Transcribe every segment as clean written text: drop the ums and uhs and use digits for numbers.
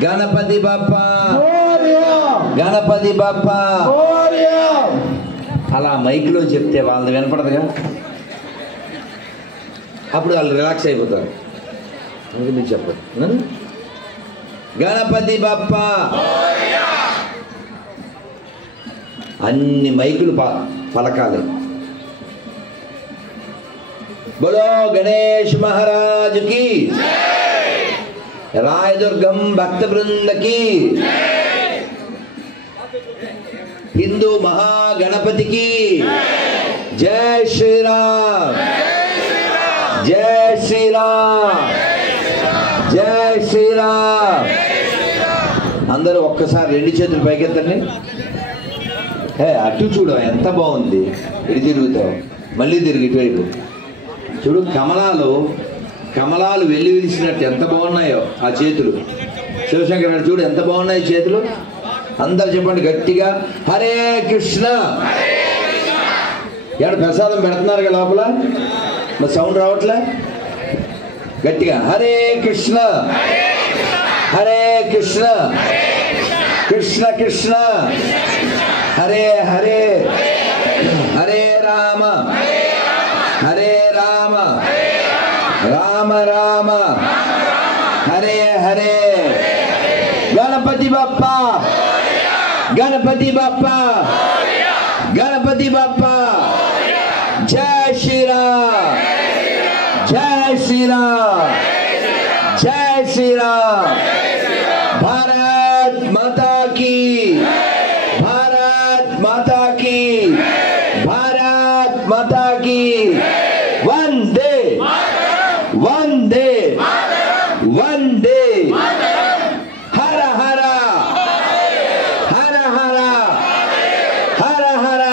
గణపతి బప్పా, గణపతి బప్పా. అలా మైక్లో చెప్తే వాళ్ళని వినపడదుగా, అప్పుడు వాళ్ళు రిలాక్స్ అయిపోతారు. అందుకే మీరు చెప్పండి, గణపతి బప్పా. అన్ని మైకులు పలకాలి. బోలో గణేష్ మహారాజ్ కి, రాయదుర్గం భక్త బృందకి, హిందూ మహాగణపతికి జై శ్రీరామ్, జై శ్రీరామ్, జై శ్రీరామ్. అందరూ ఒక్కసారి రెండు చేతులు పైకెత్తండి. అటు చూడు ఎంత బాగుంది, ఇటు తిరుగుతావు, మళ్ళీ తిరిగి ఇటువైపు చూడు. కమలాలు వెళ్ళి విరిసినట్టు ఎంత బాగున్నాయో ఆ చేతులు. శివశంకర్ గారు చూడు ఎంత బాగున్నాయి చేతులు. అందరు చెప్పండి గట్టిగా, హరే కృష్ణ. ఎవరు ప్రసాదం పెడుతున్నారు కదా లోపల, మరి సౌండ్ రావట్లే. గట్టిగా హరే కృష్ణ, హరే కృష్ణ, కృష్ణ కృష్ణ హరే హరే, హరే రామ, హరే రామ, రామ రామ హరే హరే. గణపతి బప్పా, గణపతి బప్పా, గణపతి బప్పా. జై శ్రీరామ్, జై శ్రీరామ్, జై శ్రీరామ్. భారత్ మాతా కీ, భారత్ మాతా కీ, భారత్ మాతా కీ. వందే వందే వందే. హర హర హర హర హర హర.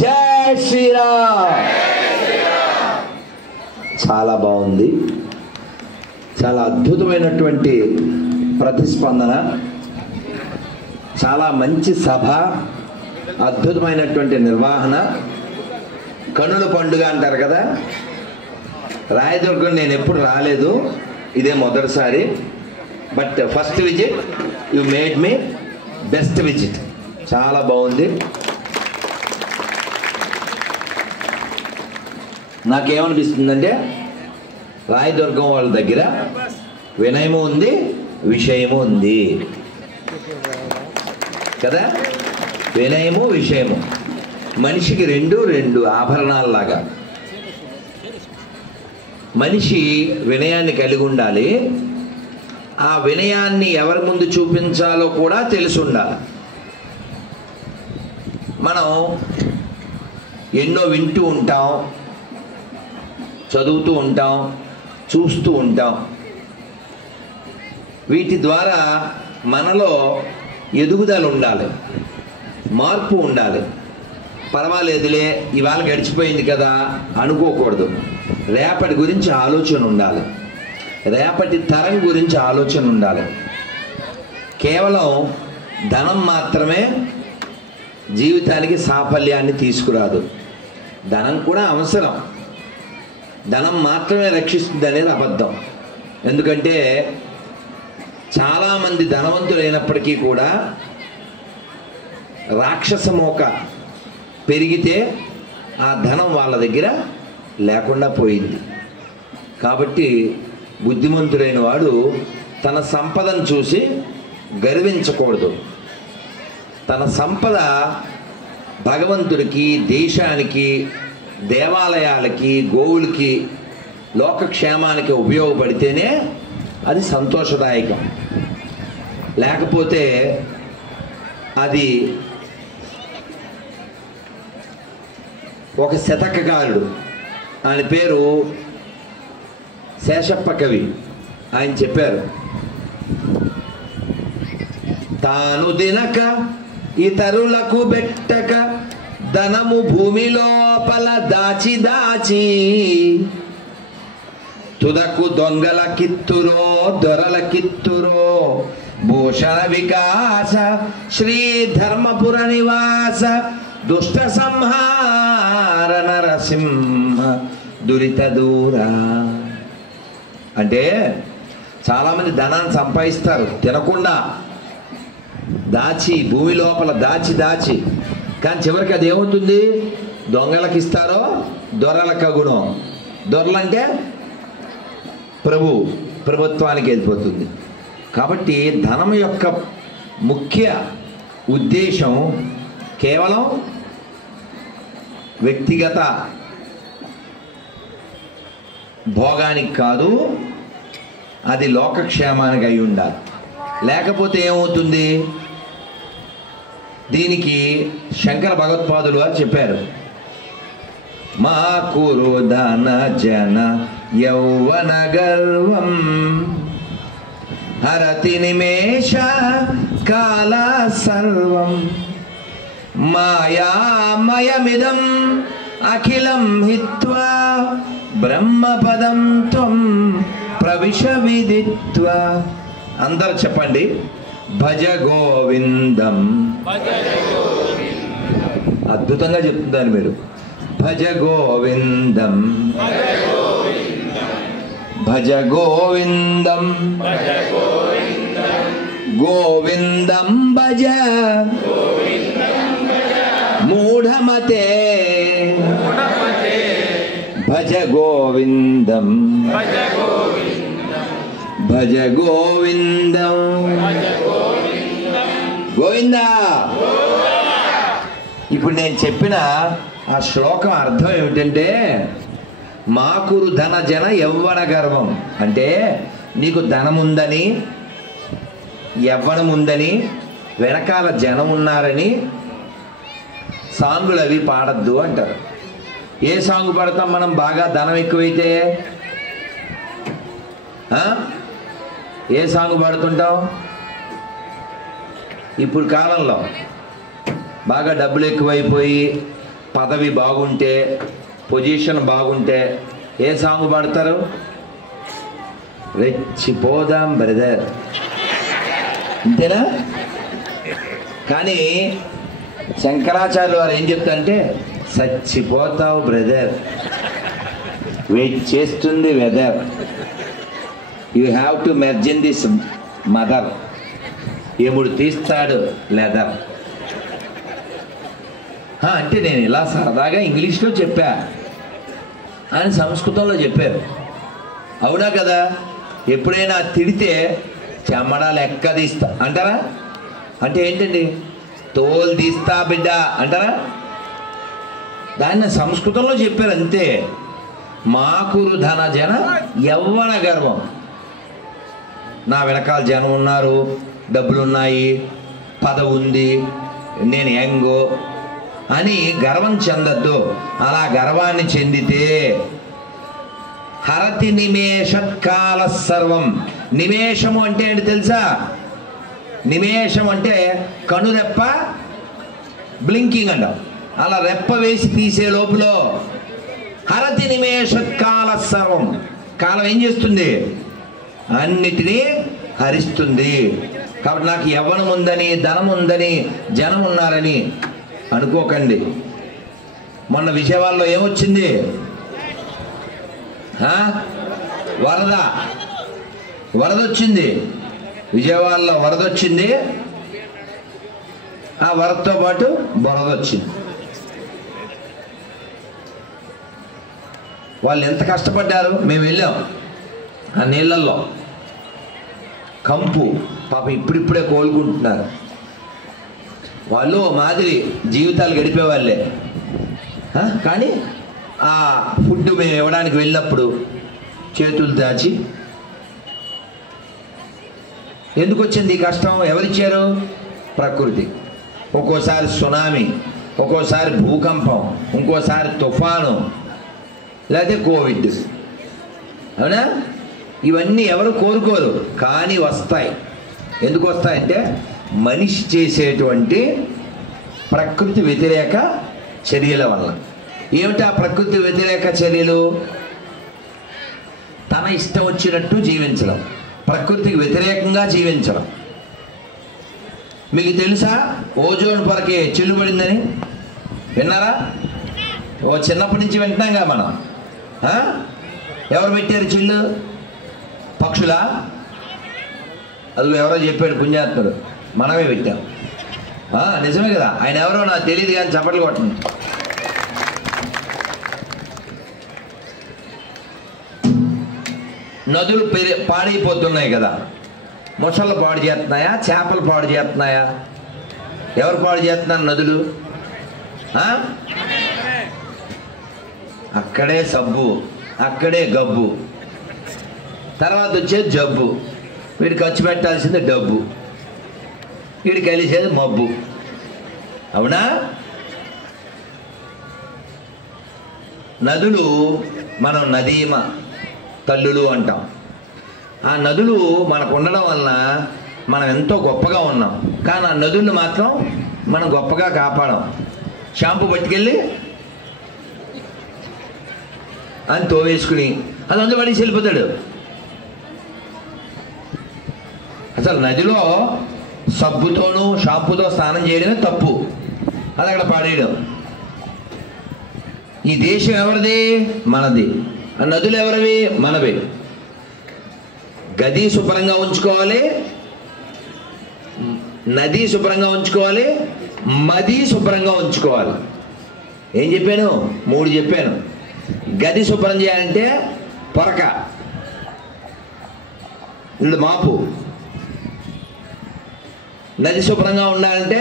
జై శ్రీరామ్. చాలా బాగుంది, చాలా అద్భుతమైనటువంటి ప్రతిస్పందన, చాలా మంచి సభ, అద్భుతమైనటువంటి నిర్వహణ. కనుల పండుగ అంటారు కదా. రాయదుర్గం నేను ఎప్పుడు రాలేదు, ఇదే మొదటిసారి. But first visit you made me best visit. చాలా బాగుంది. నాకేమనిపిస్తుందంటే రాయదుర్గం వాళ్ళ దగ్గర వినయము ఉంది, విషయము ఉంది కదా. వినయము విషయము మనిషికి రెండు ఆభరణాలలాగా. మనిషి వినయాన్ని కలిగి ఉండాలి, ఆ వినయాన్ని ఎవరి ముందు చూపించాలో కూడా తెలిసి ఉండాలి. మనం ఎన్నో వింటూ ఉంటాం, చదువుతూ ఉంటాం, చూస్తూ ఉంటాం. వీటి ద్వారా మనలో ఎదుగుదల ఉండాలి, మార్పు ఉండాలి. పర్వాలేదులే ఇవాళ గడిచిపోయింది కదా అనుకోకూడదు. రేపటి గురించి ఆలోచన ఉండాలి, రేపటి తరం గురించి ఆలోచన ఉండాలి. కేవలం ధనం మాత్రమే జీవితానికి సాఫల్యాన్ని తీసుకురాదు. ధనం కూడా అవసరం, ధనం మాత్రమే రక్షిస్తుంది అనేది అబద్ధం. ఎందుకంటే చాలామంది ధనవంతులైనప్పటికీ కూడా రాక్షస మోక పెరిగితే ఆ ధనం వాళ్ళ దగ్గర లేకుండా పోయింది. కాబట్టి బుద్ధిమంతుడైన వాడు తన సంపదను చూసి గర్వించకూడదు. తన సంపద భగవంతుడికి, దేశానికి, దేవాలయాలకి, గోవులకి, లోకక్షేమానికి ఉపయోగపడితేనే అది సంతోషదాయకం. లేకపోతే అది ఒక శతకకారుడు, ఆయన పేరు శేషప్ప కవి, ఆయన చెప్పారు, తాను దినక ఇతరులకు బెట్టక ధనము భూమి లోపల దాచి దాచి తుదకు దొంగల కిత్తురో దొరల కిత్తురో భూషణ వికాస శ్రీ ధర్మపుర నివాస దుష్ట సంహార నరసింహ దురిత దూరా. అంటే చాలామంది ధనాన్ని సంపాదిస్తారు తినకుండా, దాచి భూమి లోపల దాచి, కానీ చివరికి అది ఏమవుతుంది? దొంగలకు ఇస్తారో దొరలకు అగుణం. దొరలంటే ప్రభుత్వానికి వెళ్ళిపోతుంది. కాబట్టి ధనం యొక్క ముఖ్య ఉద్దేశం కేవలం వ్యక్తిగత భోగానికి కాదు, అది లోకక్షేమానికి అయి ఉండాలి. లేకపోతే ఏమవుతుంది? దీనికి శంకర భగవత్పాదులు వారు చెప్పారు, మా కురు ధన జన యౌవన గర్వం హరతి నిమేష కాల సర్వం మాయామయమిదం అఖిలం హిత్వా బ్రహ్మపదం త్వం ప్రవిశ విదిత్వా. అందరూ చెప్పండి, భజ గోవిందం. అద్భుతంగా చెప్తున్నారు మీరు. భజ గోవిందం, భజ గోవిందం, గోవిందం భజ మూఢమతే, భజ గోవిందం, భజ గోవిందం, గోవిందా. ఇప్పుడు నేను చెప్పిన ఆ శ్లోకం అర్థం ఏమిటంటే, మాకురు ధన జన యవ్వన గర్వం అంటే నీకు ధనం ఉందని, యవ్వనం ఉందని, వెనకాల జనం ఉన్నారని సాంగులు అవి పాడద్దు అంటారు. ఏ సాంగ్ పాడతాం మనం బాగా ధనం ఎక్కువైతే? ఏ సాంగ్ పాడుతుంటాం? ఇప్పుడు కాలంలో బాగా డబ్బులు ఎక్కువైపోయి, పదవి బాగుంటే, పొజిషన్ బాగుంటే ఏ సాంగ్ పాడతారు? రెచ్చిపోదాం బ్రదర్, అంతేనా? కానీ శంకరాచార్యులు వారు ఏం చెప్తారంటే, చచ్చిపోతావు బ్రదర్, వెయిట్ చేస్తుంది weather, you have to merge in this mother, ఎముడు తీస్తాడు లెదర్. అంటే నేను ఇలా సరదాగా ఇంగ్లీష్లో చెప్పా అని సంస్కృతంలో చెప్పారు. అవునా కదా? ఎప్పుడైనా తిడితే చెమ్మడా లెక్క తీస్తా అంటారా? అంటే ఏంటండి? తోలు తీస్తా బిడ్డ అంటారా? దాన్ని సంస్కృతంలో చెప్పారు అంతే. మాకురు ధన జన యవ్వన గర్వం. నా వెనకాల జనం ఉన్నారు, డబ్బులున్నాయి, పదవి ఉంది, నేను యంగో అని గర్వం చెందద్దు. అలా గర్వాన్ని చెందితే హరతి నిమేషకాల సర్వం. నిమేషము అంటే ఏంటి తెలుసా? నిమేషం అంటే కనురెప్ప బ్లింకింగ్ అంటాం. అలా రెప్ప వేసి తీసే లోపల హరతి నిమేషకాల సర్వం. కాలం ఏం చేస్తుంది? అన్నిటినీ హరిస్తుంది. కాబట్టి నాకు యవ్వనం ఉందని, ధనం ఉందని, జనం ఉన్నారని అనుకోకండి. మొన్న విజయవాడలో ఏమొచ్చింది? వరద వచ్చింది. విజయవాడలో వరద వచ్చింది. ఆ వరదతో పాటు బురద వచ్చింది. వాళ్ళు ఎంత కష్టపడ్డారు. మేము వెళ్ళాం ఆ నీళ్ళల్లో, కంపు పాపం ఇప్పుడిప్పుడే కోలుకుంటున్నారు. వాళ్ళు మాదిరి జీవితాలు గడిపేవాళ్ళే. కానీ ఆ ఫుడ్ మేము ఇవ్వడానికి వెళ్ళినప్పుడు చేతులు దాచి, ఎందుకు వచ్చింది ఈ కష్టం? ఎవరిచ్చారు? ప్రకృతి. ఒక్కోసారి సునామీ, ఒక్కోసారి భూకంపం, ఇంకోసారి తుఫాను, లేకపోతే కోవిడ్. అవునా? ఇవన్నీ ఎవరు కోరుకోరు, కానీ వస్తాయి. ఎందుకు వస్తాయంటే మనిషి చేసేటువంటి ప్రకృతి వ్యతిరేక చర్యల వల్ల. ఏమిటి ఆ ప్రకృతి వ్యతిరేక చర్యలు? తన ఇష్టం వచ్చినట్టు జీవించడం, ప్రకృతికి వ్యతిరేకంగా జీవించడం. మీకు తెలుసా ఓజోన్ పొరకి చిల్లుబడిందని? విన్నారా? ఓ చిన్నప్పటి నుంచి వింటున్నాం కదా మనం. ఎవరు పెట్టారు చిల్లు? పక్షులా? అది ఎవరో చెప్పాడు పుణ్యాత్ముడు, మనమే పెట్టాం. నిజమే కదా, ఆయన ఎవరో నాకు తెలియదు కానీ చప్పట్లు కొట్టండి. నదులు పాడైపోతున్నాయి కదా, మొసళ్ళు పాడు చేస్తున్నాయా, చేపలు పాడు చేస్తున్నాయా? ఎవరు పాడు చేస్తున్నారు నదులు? అక్కడే సబ్బు, అక్కడే గబ్బు, తర్వాత వచ్చేది జబ్బు. వీడు ఖర్చు పెట్టాల్సింది డబ్బు, వీడు కలిసేది మబ్బు. అవునా? నదులు మనం నదీమ తల్లులు అంటాం. ఆ నదులు మనకు ఉండడం వలన మనం ఎంతో గొప్పగా ఉన్నాం. కానీ ఆ నదులను మాత్రం మనం గొప్పగా కాపాడం. షాంపూ పట్టుకెళ్ళి అని తోవేసుకుని అది అందులో పడేసి వెళ్ళిపోతాడు. అసలు నదిలో సబ్బుతోనూ షాంపూతో స్నానం చేయడమే తప్పు, అది అక్కడ పాడేయడం. ఈ దేశం ఎవరిది? మనది. ఆ నదులు ఎవరివి? మనవి. గది శుభ్రంగా ఉంచుకోవాలి, నది శుభ్రంగా ఉంచుకోవాలి, మది శుభ్రంగా ఉంచుకోవాలి. ఏం చెప్పాను? 3 చెప్పాను. గది శుభ్రం చేయాలంటే పొరక, ఇల్లు మాపు. నది శుభ్రంగా ఉండాలంటే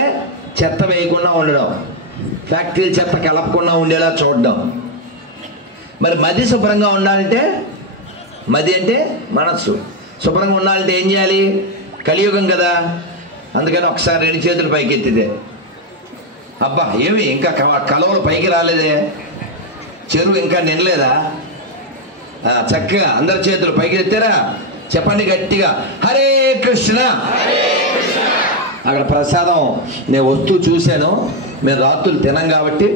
చెత్త వేయకుండా ఉండడం, ఫ్యాక్టరీలు చెత్త కలపకుండా ఉండేలా చూడడం. మరి మది శుభ్రంగా ఉండాలంటే, మది అంటే మనస్సు శుభ్రంగా ఉండాలంటే ఏం చేయాలి? కలియుగం కదా, అందుకని ఒకసారి 2 చేతులు పైకి ఎత్తితే, అబ్బా ఏమి ఇంకా కలవలు పైకి రాలేదే, చెరువు ఇంకా నిండలేదా? చక్కగా అందరి చేతులు పైకి ఎత్తారా? చెప్పండి గట్టిగా, హరే కృష్ణ. అక్కడ ప్రసాదం నేను వస్తూ చూశాను, మేము రాత్రులు తినాం కాబట్టి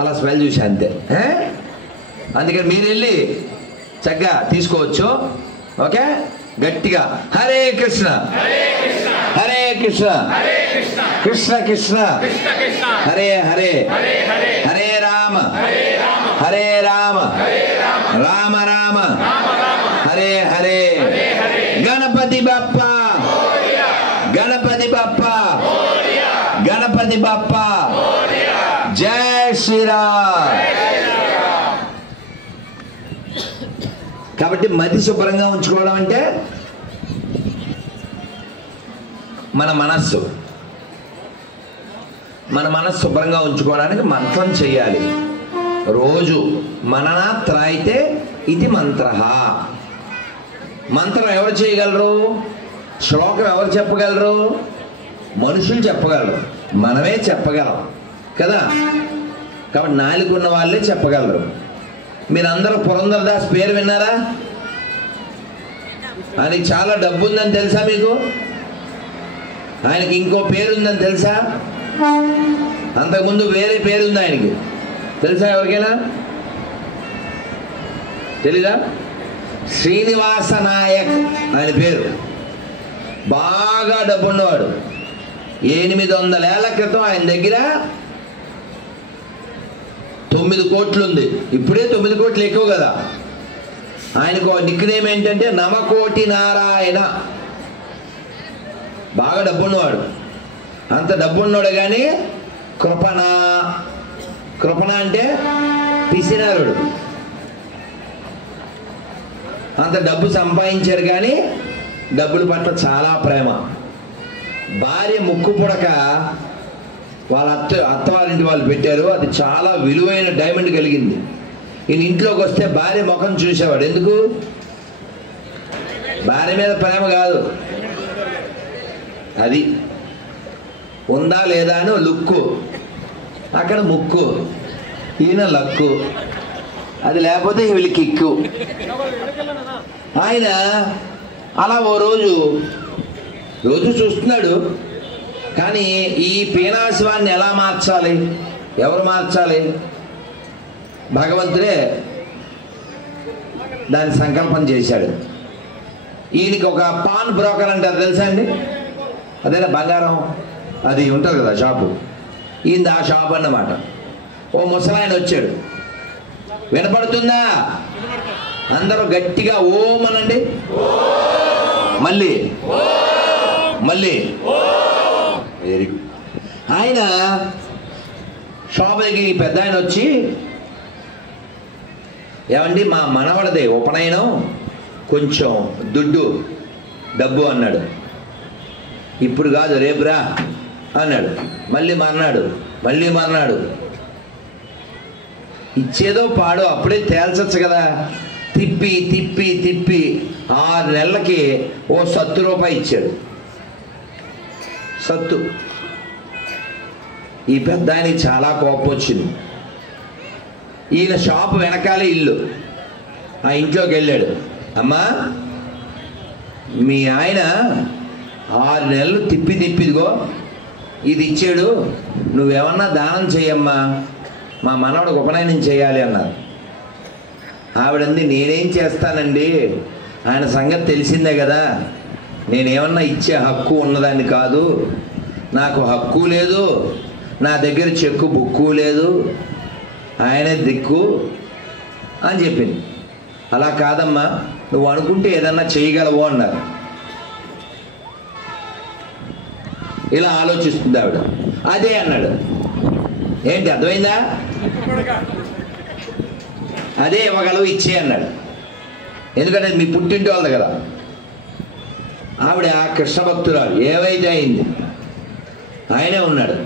అలా స్మెల్ చూసా అంతే. అందుకని మీరు వెళ్ళి చక్కగా తీసుకోవచ్చు. ఓకే, గట్టిగా హరే కృష్ణ హరే కృష్ణ కృష్ణ కృష్ణ హరే హరే హరే రామ హరే రామ రామ రామ హరే హరే. గణపతి బప్ప గణపతి బప్ప గణపతి బప్ప. జై శ్రీరామ్. కాబట్టి మతి శుభ్రంగా ఉంచుకోవడం అంటే మన మనస్సు శుభ్రంగా ఉంచుకోవడానికి మంత్రం చేయాలి. రోజు మననాత్రాయితే ఇది మంత్ర. మంత్రం ఎవరు చేయగలరు? శ్లోకం ఎవరు చెప్పగలరు? మనుషులు చెప్పగలరు, మనమే చెప్పగలం కదా. కాబట్టి నాలుగున్న వాళ్ళే చెప్పగలరు. మీరందరూ పురంధరదాస్ పేరు విన్నారా? ఆయనకి చాలా డబ్బు ఉందని తెలుసా మీకు? ఆయనకి ఇంకో పేరుందని తెలుసా? అంతకుముందు వేరే పేరుంది ఆయనకి, తెలుసా ఎవరికైనా? తెలీదా? శ్రీనివాస నాయక్ ఆయన పేరు. బాగా డబ్బున్నవాడు. 800 ఏళ్ల క్రితం ఆయన దగ్గర 9 కోట్లు ఉంది. ఇప్పుడే 9 కోట్లు ఎక్కువ కదా. ఆయనకు నిక్నేమ్ ఏంటంటే నవకోటి నారాయణ. బాగా డబ్బున్నవాడు. అంత డబ్బున్నవాడు కానీ కృపణ అంటే పిసినారుడు. అంత డబ్బు సంపాదించారు కానీ డబ్బుల పట్ల చాలా ప్రేమ. భార్య ముక్కు పుడక వాళ్ళ అత్తవారింటి వాళ్ళు పెట్టారు. అది చాలా విలువైన డైమండ్ కలిగింది. ఈయన ఇంట్లోకి వస్తే భార్య ముఖం చూసేవాడు. ఎందుకు? భార్య మీద ప్రేమ కాదు, అది ఉందా లేదా అని లుక్కు. అక్కడ ముక్కు, ఈయన లక్కు. అది లేకపోతే వీళ్ళకి కిక్కు. ఆయన అలా ఓ రోజు చూస్తున్నాడు. కానీ ఈ పీనాశివాన్ని ఎలా మార్చాలి? ఎవరు మార్చాలి? భగవంతుడే దాని సంకల్పం చేశాడు. ఈయనకి ఒక పాన్ బ్రోకర్ అంటారు, తెలుసా అండి? అదేనా బంగారం అది ఉంటుంది కదా షాపు, ఈయన ఆ షాప్ అన్నమాట. ఓ ముసలాయన వచ్చాడు. వినపడుతుందా? అందరూ గట్టిగా ఓం అనండి. మళ్ళీ మళ్ళీ వెరీ గుడ్. ఆయన షాప్ దగ్గరికి పెద్ద ఆయన వచ్చి, ఏమండి మా మనవడదే ఉపనయనం, కొంచెం డబ్బు అన్నాడు. ఇప్పుడు కాదు రేపురా అన్నాడు. మళ్ళీ మర్నాడు ఇచ్చేదో పాడో అప్పుడే తేల్చచ్చు కదా. తిప్పి 6 నెలలకి ఓ ₹70 ఇచ్చాడు. సత్తు. ఈ పెద్ద ఆయనకి చాలా కోపం వచ్చింది. ఈయన షాపు వెనకాలే ఇల్లు. ఆ ఇంట్లోకి వెళ్ళాడు. అమ్మా, మీ ఆయన 6 నెలలు తిప్పిదిగో ఇది ఇచ్చాడు, నువ్వేమన్నా దానం చేయమ్మా, మా మనవడికి ఉపనయనం చేయాలి అన్నారు. ఆవిడంది, నేనేం చేస్తానండి, ఆయన సంగతి తెలిసిందే కదా, నేనేమన్నా ఇచ్చే హక్కు ఉన్నదాన్ని కాదు, నాకు హక్కు లేదు, నా దగ్గర చెక్కు బుక్కు లేదు, ఆయనే దిక్కు అని చెప్పింది. అలా కాదమ్మా, నువ్వు అనుకుంటే ఏదన్నా చేయగలవు అన్నారు. ఇలా ఆలోచిస్తుంది ఆవిడ. అదే అన్నాడు. ఏంటి అర్థమైందా? అదే ఇవ్వగలవు, ఇచ్చే అన్నాడు. ఎందుకంటే మీ పుట్టింటి వాళ్ళది కదా. ఆవిడ కృష్ణ భక్తురాలు, ఏవైతే అయింది, ఆయనే ఉన్నాడు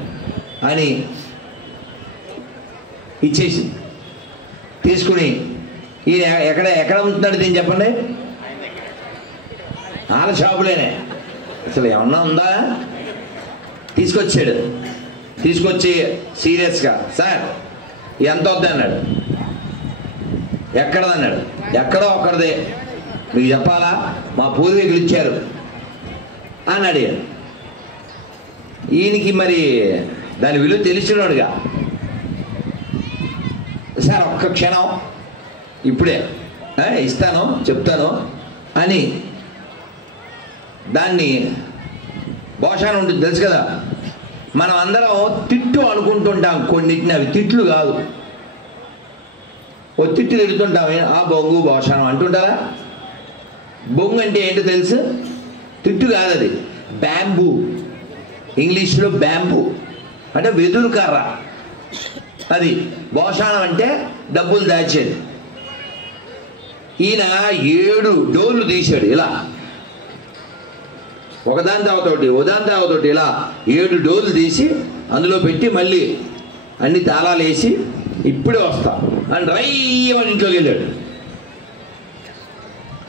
అని ఇచ్చేసింది. తీసుకుని ఈయన ఎక్కడ ఉంటున్నాడు దీన్ని చెప్పండి? ఆల షాపులేనే. అసలు ఏమన్నా ఉందా? తీసుకొచ్చి సీరియస్గా, సార్ ఎంత వద్ద అన్నాడు. ఎక్కడదన్నాడు. ఎక్కడో ఒక్కడిదే, మీకు చెప్పాలా, మా పూర్వీకులు ఇచ్చారు అని అడిగాడు. ఈయనకి మరి దాని విలువ తెలిసినాడుగా. సార్ ఒక్క క్షణం, ఇప్పుడే ఇస్తాను, చెప్తాను అని దాన్ని భాషాన ఉంటుంది తెలుసు కదా. మనం అందరం తిట్టు అనుకుంటుంటాం కొన్నిటిని, అవి తిట్లు కాదు. ఓ తిట్టు తిడుతుంటామే, ఆ బొంగు భాషానం అంటుంటారా? బొంగు అంటే ఏంటో తెలుసు? తిట్టు కాదు అది, బ్యాంబూ. ఇంగ్లీష్లో బ్యాంబూ అంటే వెదురు కర్ర. అది భాషానం అంటే డబ్బులు దాచేది. ఈయన 7 డోర్లు తీశాడు. ఇలా ఒకదాని తర్వాత ఇలా 7 డోర్లు తీసి అందులో పెట్టి మళ్ళీ అన్ని తాళాలు వేసి ఇప్పుడే వస్తా అని రయ్యమని ఇంట్లోకి వెళ్ళాడు.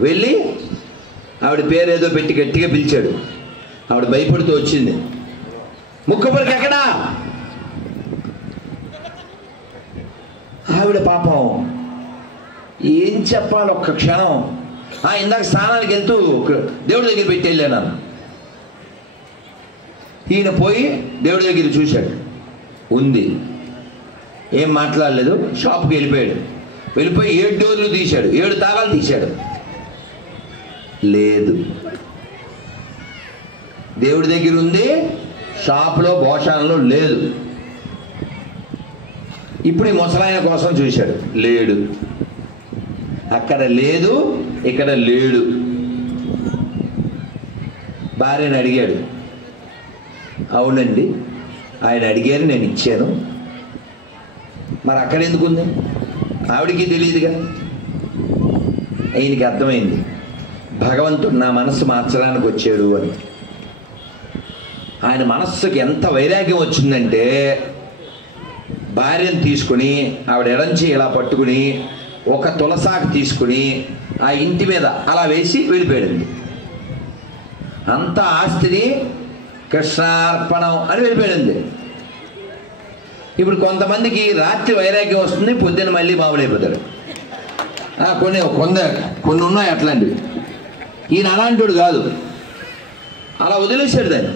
వెళ్ళి ఆవిడ పేరు ఏదో పెట్టి గట్టిగా పిలిచాడు. ఆవిడ భయపడుతూ వచ్చింది. ముక్కపడికి ఎక్కడా? ఆవిడ పాపం ఏం చెప్పాలి, ఒక్క క్షణం. ఇందాక స్నానానికి వెళ్తూ దేవుడి దగ్గర పెట్టి వెళ్ళాను. ఈయన పోయి దేవుడి దగ్గర చూశాడు, ఉంది. ఏం మాట్లాడలేదు. షాప్కి వెళ్ళిపోయి 7 డోర్లు తీశాడు, 7 తాళాలు తీశాడు. లేదు. దేవుడి దగ్గర ఉంది, షాప్లో భోషాలలో లేదు. ఇప్పుడు ఈ ముసలాయన కోసం చూశాడు, లేడు. అక్కడ లేదు, ఇక్కడ లేడు. భార్యను అడిగాడు. అవునండి, ఆయన అడిగారు, నేను ఇచ్చాను. మరి అక్కడ ఎందుకుంది? ఆవిడికి తెలియదుగా. ఆయనకి అర్థమైంది, భగవంతుడు నా మనస్సు మార్చడానికి వచ్చాడు అని. ఆయన మనస్సుకి ఎంత వైరాగ్యం వచ్చిందంటే, భార్యను తీసుకుని ఆవిడ ఎడంచి ఇలా పట్టుకుని ఒక తులసాకు తీసుకుని ఆ ఇంటి మీద అలా వేసి వెళ్ళిపోయాడు. అంత ఆస్తిని కృష్ణార్పణం అని వెళ్ళిపోయాడు. ఇప్పుడు కొంతమందికి రాత్రి వైరాగ్యం వస్తుంది, పొద్దున్న మళ్ళీ మామూలైపోతాడు. కొన్ని ఉన్నాయి అట్లాంటివి. ఈయన అలాంటివాడు కాదు, అలా వదిలేశాడు దాన్ని.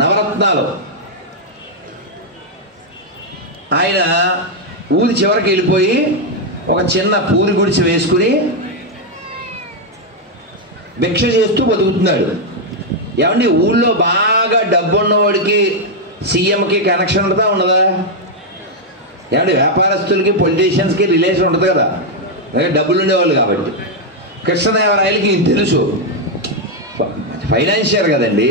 నవరత్నాలు ఆయన ఊరి చివరికి వెళ్ళిపోయి ఒక చిన్న పూరి గుడిసి వేసుకుని భిక్ష చేస్తూ బతుకుతున్నాడు. ఏమండి, ఊళ్ళో బాగా డబ్బు ఉన్నవాడికి సీఎంకి కనెక్షన్ ఉంటుందా ఉండదా? ఏమంటే వ్యాపారస్తులకి పొలిటీషియన్స్కి రిలేషన్ ఉంటుంది కదా, డబ్బులు ఉండేవాళ్ళు కాబట్టి. కృష్ణదేవరాయలకి తెలుసు, ఫైనాన్షియర్ కదండి.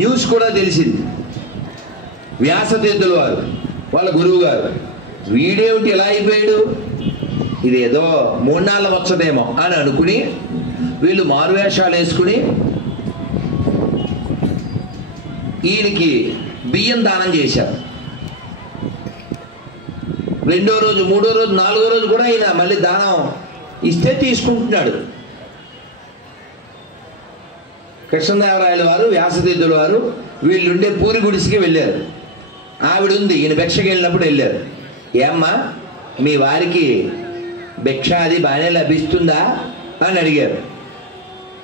న్యూస్ కూడా తెలిసింది. వ్యాసతీర్థుల వారు వాళ్ళ గురువు గారు వీడేమిటి ఇలా అయిపోయాడు, ఇది ఏదో 3 నాళ్ళ వచ్చదేమో అని అనుకుని వీళ్ళు మారువేషాలు వేసుకుని ఈయనకి బియ్యం దానం చేశారు. 2వ రోజు 3వ రోజు 4వ రోజు కూడా ఆయన మళ్ళీ దానం ఇస్తే తీసుకుంటున్నాడు. కృష్ణదేవరాయల వారు వ్యాసతీర్థుల వారు వీళ్ళుండే పూరి గుడిసికి వెళ్ళారు. ఆవిడ ఉంది, ఈయన భిక్షకి వెళ్ళినప్పుడు వెళ్ళారు. ఏమ్మా మీ వారికి భిక్ష అది బాగానే లభిస్తుందా అని అడిగారు.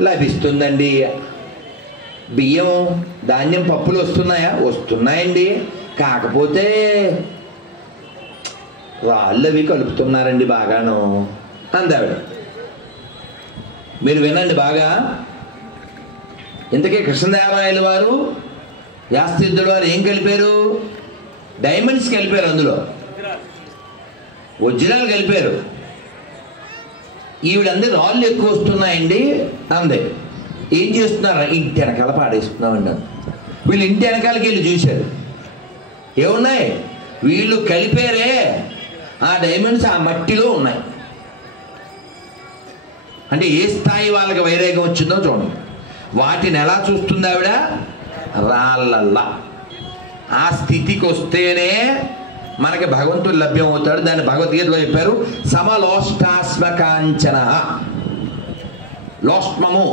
లభిస్తుందండి. బియ్యం ధాన్యం పప్పులు వస్తున్నాయా? వస్తున్నాయండి. కాకపోతే వాళ్ళు అవి కలుపుతున్నారండి బాగాను అందావిడ. మీరు వినండి బాగా. ఇంతకీ కృష్ణదేవరాయల వారు వ్యాసతీర్థుల వారు ఏం కలిపారు? డైమండ్స్ కలిపారు, అందులో వజ్రాలు కలిపారు. ఈవిడందరూ రాళ్ళు ఎక్కువ వస్తున్నాయండి అందే. ఏం చేస్తున్నారు? ఇంటి వెనకాల పాడేస్తున్నామండి. వీళ్ళు ఇంటి వెనకాలకి వెళ్ళి చూశారు. ఏమున్నాయి? వీళ్ళు కలిపారే ఆ డైమండ్స్ ఆ మట్టిలో ఉన్నాయి. అంటే ఏ స్థాయి వాళ్ళకి వైరాగ్యం వచ్చిందో చూడండి. వాటిని ఎలా చూస్తుంది ఆవిడ? రాళ్ళల్లా. ఆ స్థితికి వస్తేనే మనకి భగవంతుడు లభ్యం అవుతాడు. దాన్ని భగవద్గీతలో చెప్పారు, సమలోష్టాస్మకాంచన. లోష్మము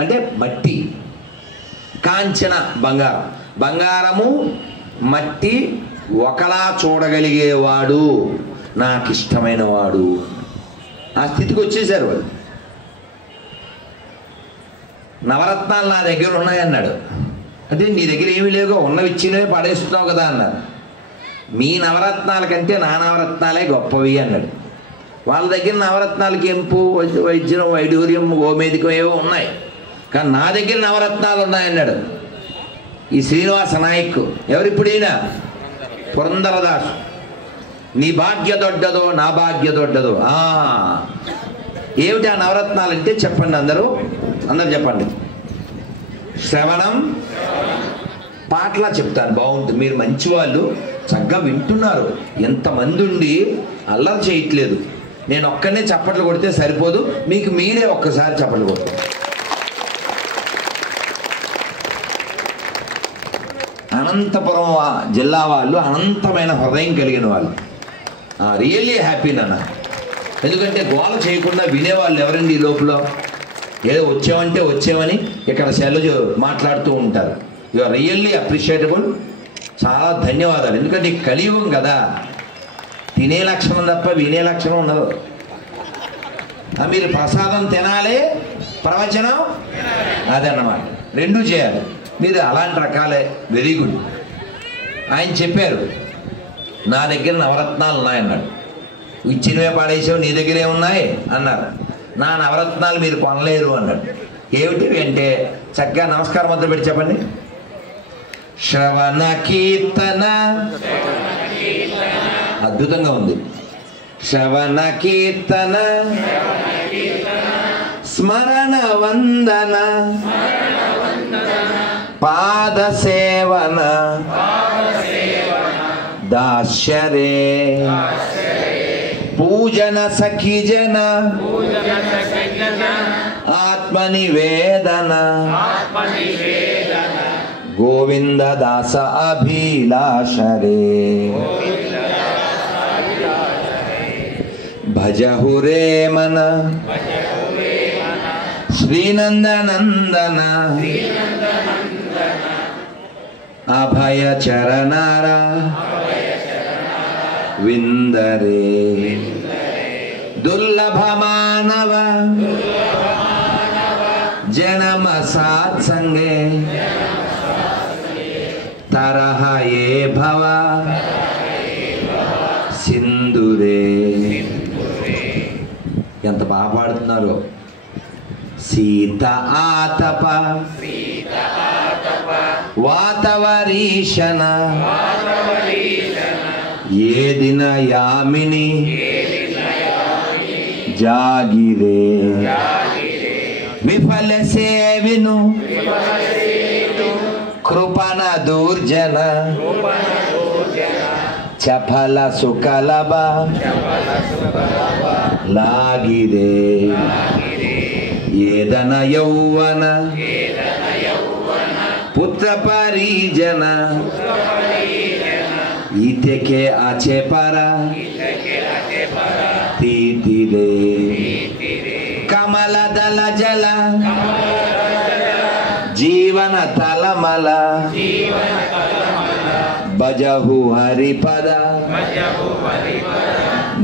అంటే మట్టి, కాంచన బంగారం. బంగారము మట్టి ఒకలా చూడగలిగేవాడు నాకు ఇష్టమైన వాడు. ఆ స్థితికి వచ్చేసారు వాళ్ళు. నవరత్నాలు నా దగ్గర ఉన్నాయన్నాడు. అంటే నీ దగ్గర ఏమీ లేవు, ఉన్నవి ఇచ్చినవే పడేస్తున్నావు కదా అన్నారు. మీ నవరత్నాల కంటే నా నవరత్నాలే గొప్పవి అన్నాడు. వాళ్ళ దగ్గర నవరత్నాలకి ఎంపు వైద్యం వైడూర్యం గోమేధికం ఏవో ఉన్నాయి, కానీ నా దగ్గర నవరత్నాలు ఉన్నాయన్నాడు ఈ శ్రీనివాస నాయక్. ఎవరిప్పుడు ఈయన? పురందరదాసు. నీ భాగ్య దొడ్డదో నా భాగ్య దొడ్డదో. ఏమిటి ఆ నవరత్నాలు అంటే చెప్పండి, అందరూ చెప్పండి. శ్రవణం, పాటలా చెప్తాను బాగుంటుంది. మీరు మంచి వాళ్ళు, చక్కగా వింటున్నారు. ఎంతమంది ఉండి అల్లరి చేయట్లేదు. నేను ఒక్కనే చప్పట్లు కొడితే సరిపోదు, మీకు మీరే ఒక్కసారి చప్పట్లు కొడతారు. అనంతపురం జిల్లా వాళ్ళు అనంతమైన హృదయం కలిగిన వాళ్ళు. రియల్లీ హ్యాపీ నాన్న. ఎందుకంటే గోల చేయకుండా వినేవాళ్ళు ఎవరండి ఈ లోపల? ఏదో వచ్చామంటే వచ్చామని ఇక్కడ సెలవు మాట్లాడుతూ ఉంటారు. You are really appreciable. చాలా ధన్యవాదాలు. ఎందుకంటే కలియుగం కదా, తినే లక్షణం తప్ప వినే లక్షణం ఉండదు. మీరు ప్రసాదం తినాలి, ప్రవచనం అదన్నమాట, రెండూ చేయాలి. మీరు అలాంటి రకాలే, వెరీ గుడ్. ఆయన చెప్పారు నా దగ్గర నవరత్నాలు ఉన్నాయన్నాడు. ఇచ్చినవే పాడేసావు, నీ దగ్గరే ఉన్నాయి అన్నారు. నా నవరత్నాలు మీరు కొనలేరు అన్నాడు. ఏమిటి అంటే చక్కగా నమస్కారం ముద్ర పెట్టి చెప్పండి. శ్రవణ కీర్తన, అద్భుతంగా ఉంది. శ్రవణ కీర్తన, స్మరణ వందన, పాద సేవన, దాస్యరే పూజన సఖిజన, ఆత్మనివేదన, గోవింద దాస అభిలాషరే, భజహురే మన శ్రీనందనందన, అభయ చరణార విందరే, దుర్లభ మానవ జనమ సాత్సంగే, తరహ ఏ భవ సింధురే. ఎంత బాగా పాడుతున్నారు. సీత ఆతప వాతవరీశన, ఏ దిన యామిని జాగిరే, విఫల సేవిను కృపణ దూర్జన చఫల సుకలభ లాగిరే ఏదన యౌవన పుత్ర పరిజన ఈతెకే ఆచే పర తీతిరే కమల దళ జల జీవన తలమల భజహు హరిపద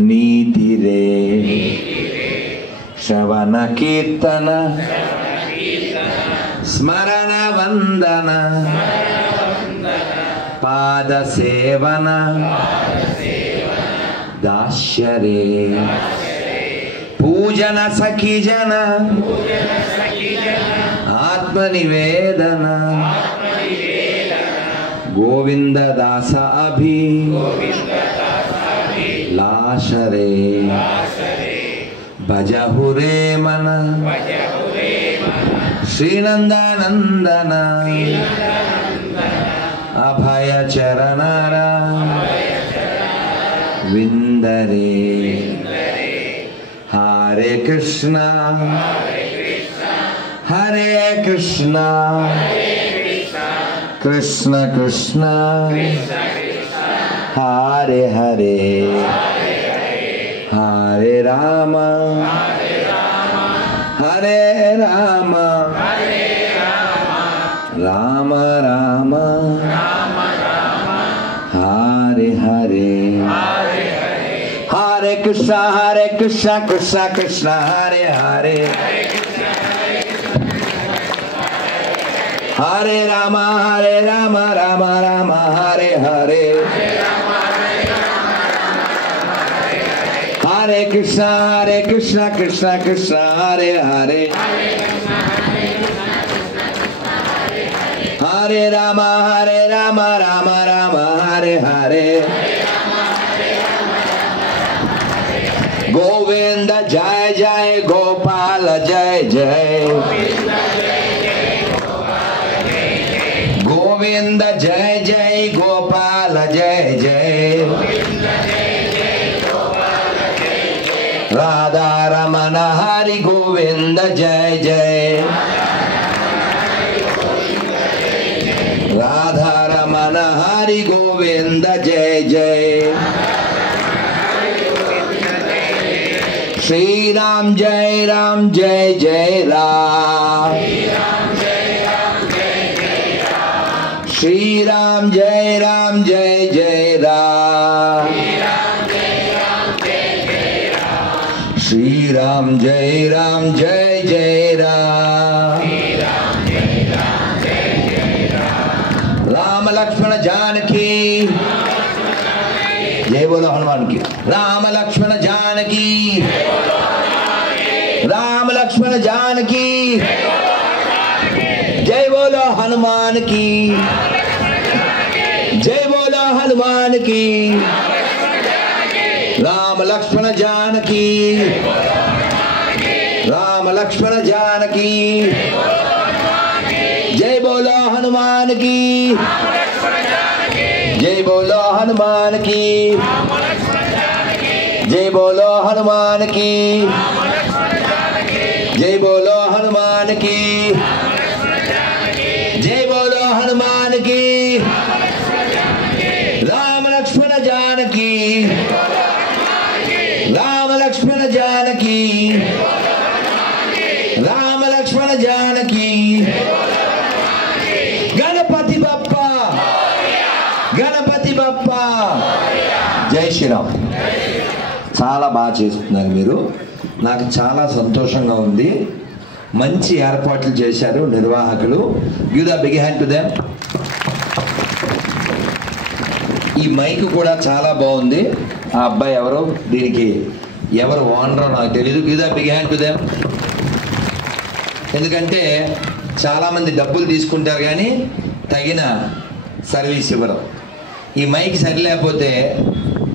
నీతిరే శ్రవణ కీర్తన స్మరణ వందన పాద సేవన దాస్యరే పూజన సఖిజన ఆత్మనివేదన గోవింద దాస అభి లాశరే భజహురే మన శ్రీనందనందన అభయ చరణర విందరే హరే కృష్ణ హరే కృష్ణ కృష్ణ కృష్ణ హరే హరే హరే రామ హరే రామ రామ రామ హరే హరే హరే కృష్ణ కృష్ణ కృష్ణ హరే హరే హరే రామ రామ రామ హరే హరే హరే కృష్ణ కృష్ణ కృష్ణ హరే హరే హరే రామ రామ రామ హరే హరే గోవింద జయ జయ గోపాల జయ జయ గోవింద జయ జయ గోపాల జయ జయ రాధా రమణ హరి గోవింద జయ జయ రాధా రమణ హరి గోవింద జయ జయ श्री राम जय जय राम श्री राम जय जय राम श्री राम जय जय राम राम लक्ष्मण जानकी जय बोलो हनुमान की राम लक्ष्मण जानकी राम लक्ष्मण जानकी जय बोलो हनुमान की जय बोलो हनुमान की राम लक्ष्मण जानकी राम लक्ष्मण जानकी जय बोलो हनुमान की जय बोलो हनुमान की जय बोलो हनुमान की जय बोलो हनुमान की जय बोलो हनुमान की राम लक्ष्मण जानकी राम लक्ष्मण जानकी राम लक्ष्मण जानकी गणपति बप्पा गणपति बप्पा जय श्री राम చాలా బాగా చేస్తున్నారు మీరు నాకు చాలా సంతోషంగా ఉంది మంచి ఏర్పాట్లు చేశారు నిర్వాహకులు give the big hand to them ఈ మైక్ కూడా చాలా బాగుంది ఆ అబ్బాయి ఎవరు దీనికి ఎవరు ఓనరో నాకు తెలియదు give the big hand to them ఎందుకంటే చాలామంది డబ్బులు తీసుకుంటారు కానీ తగిన సర్వీస్ ఇవ్వరు ఈ మైక్ సరిలేకపోతే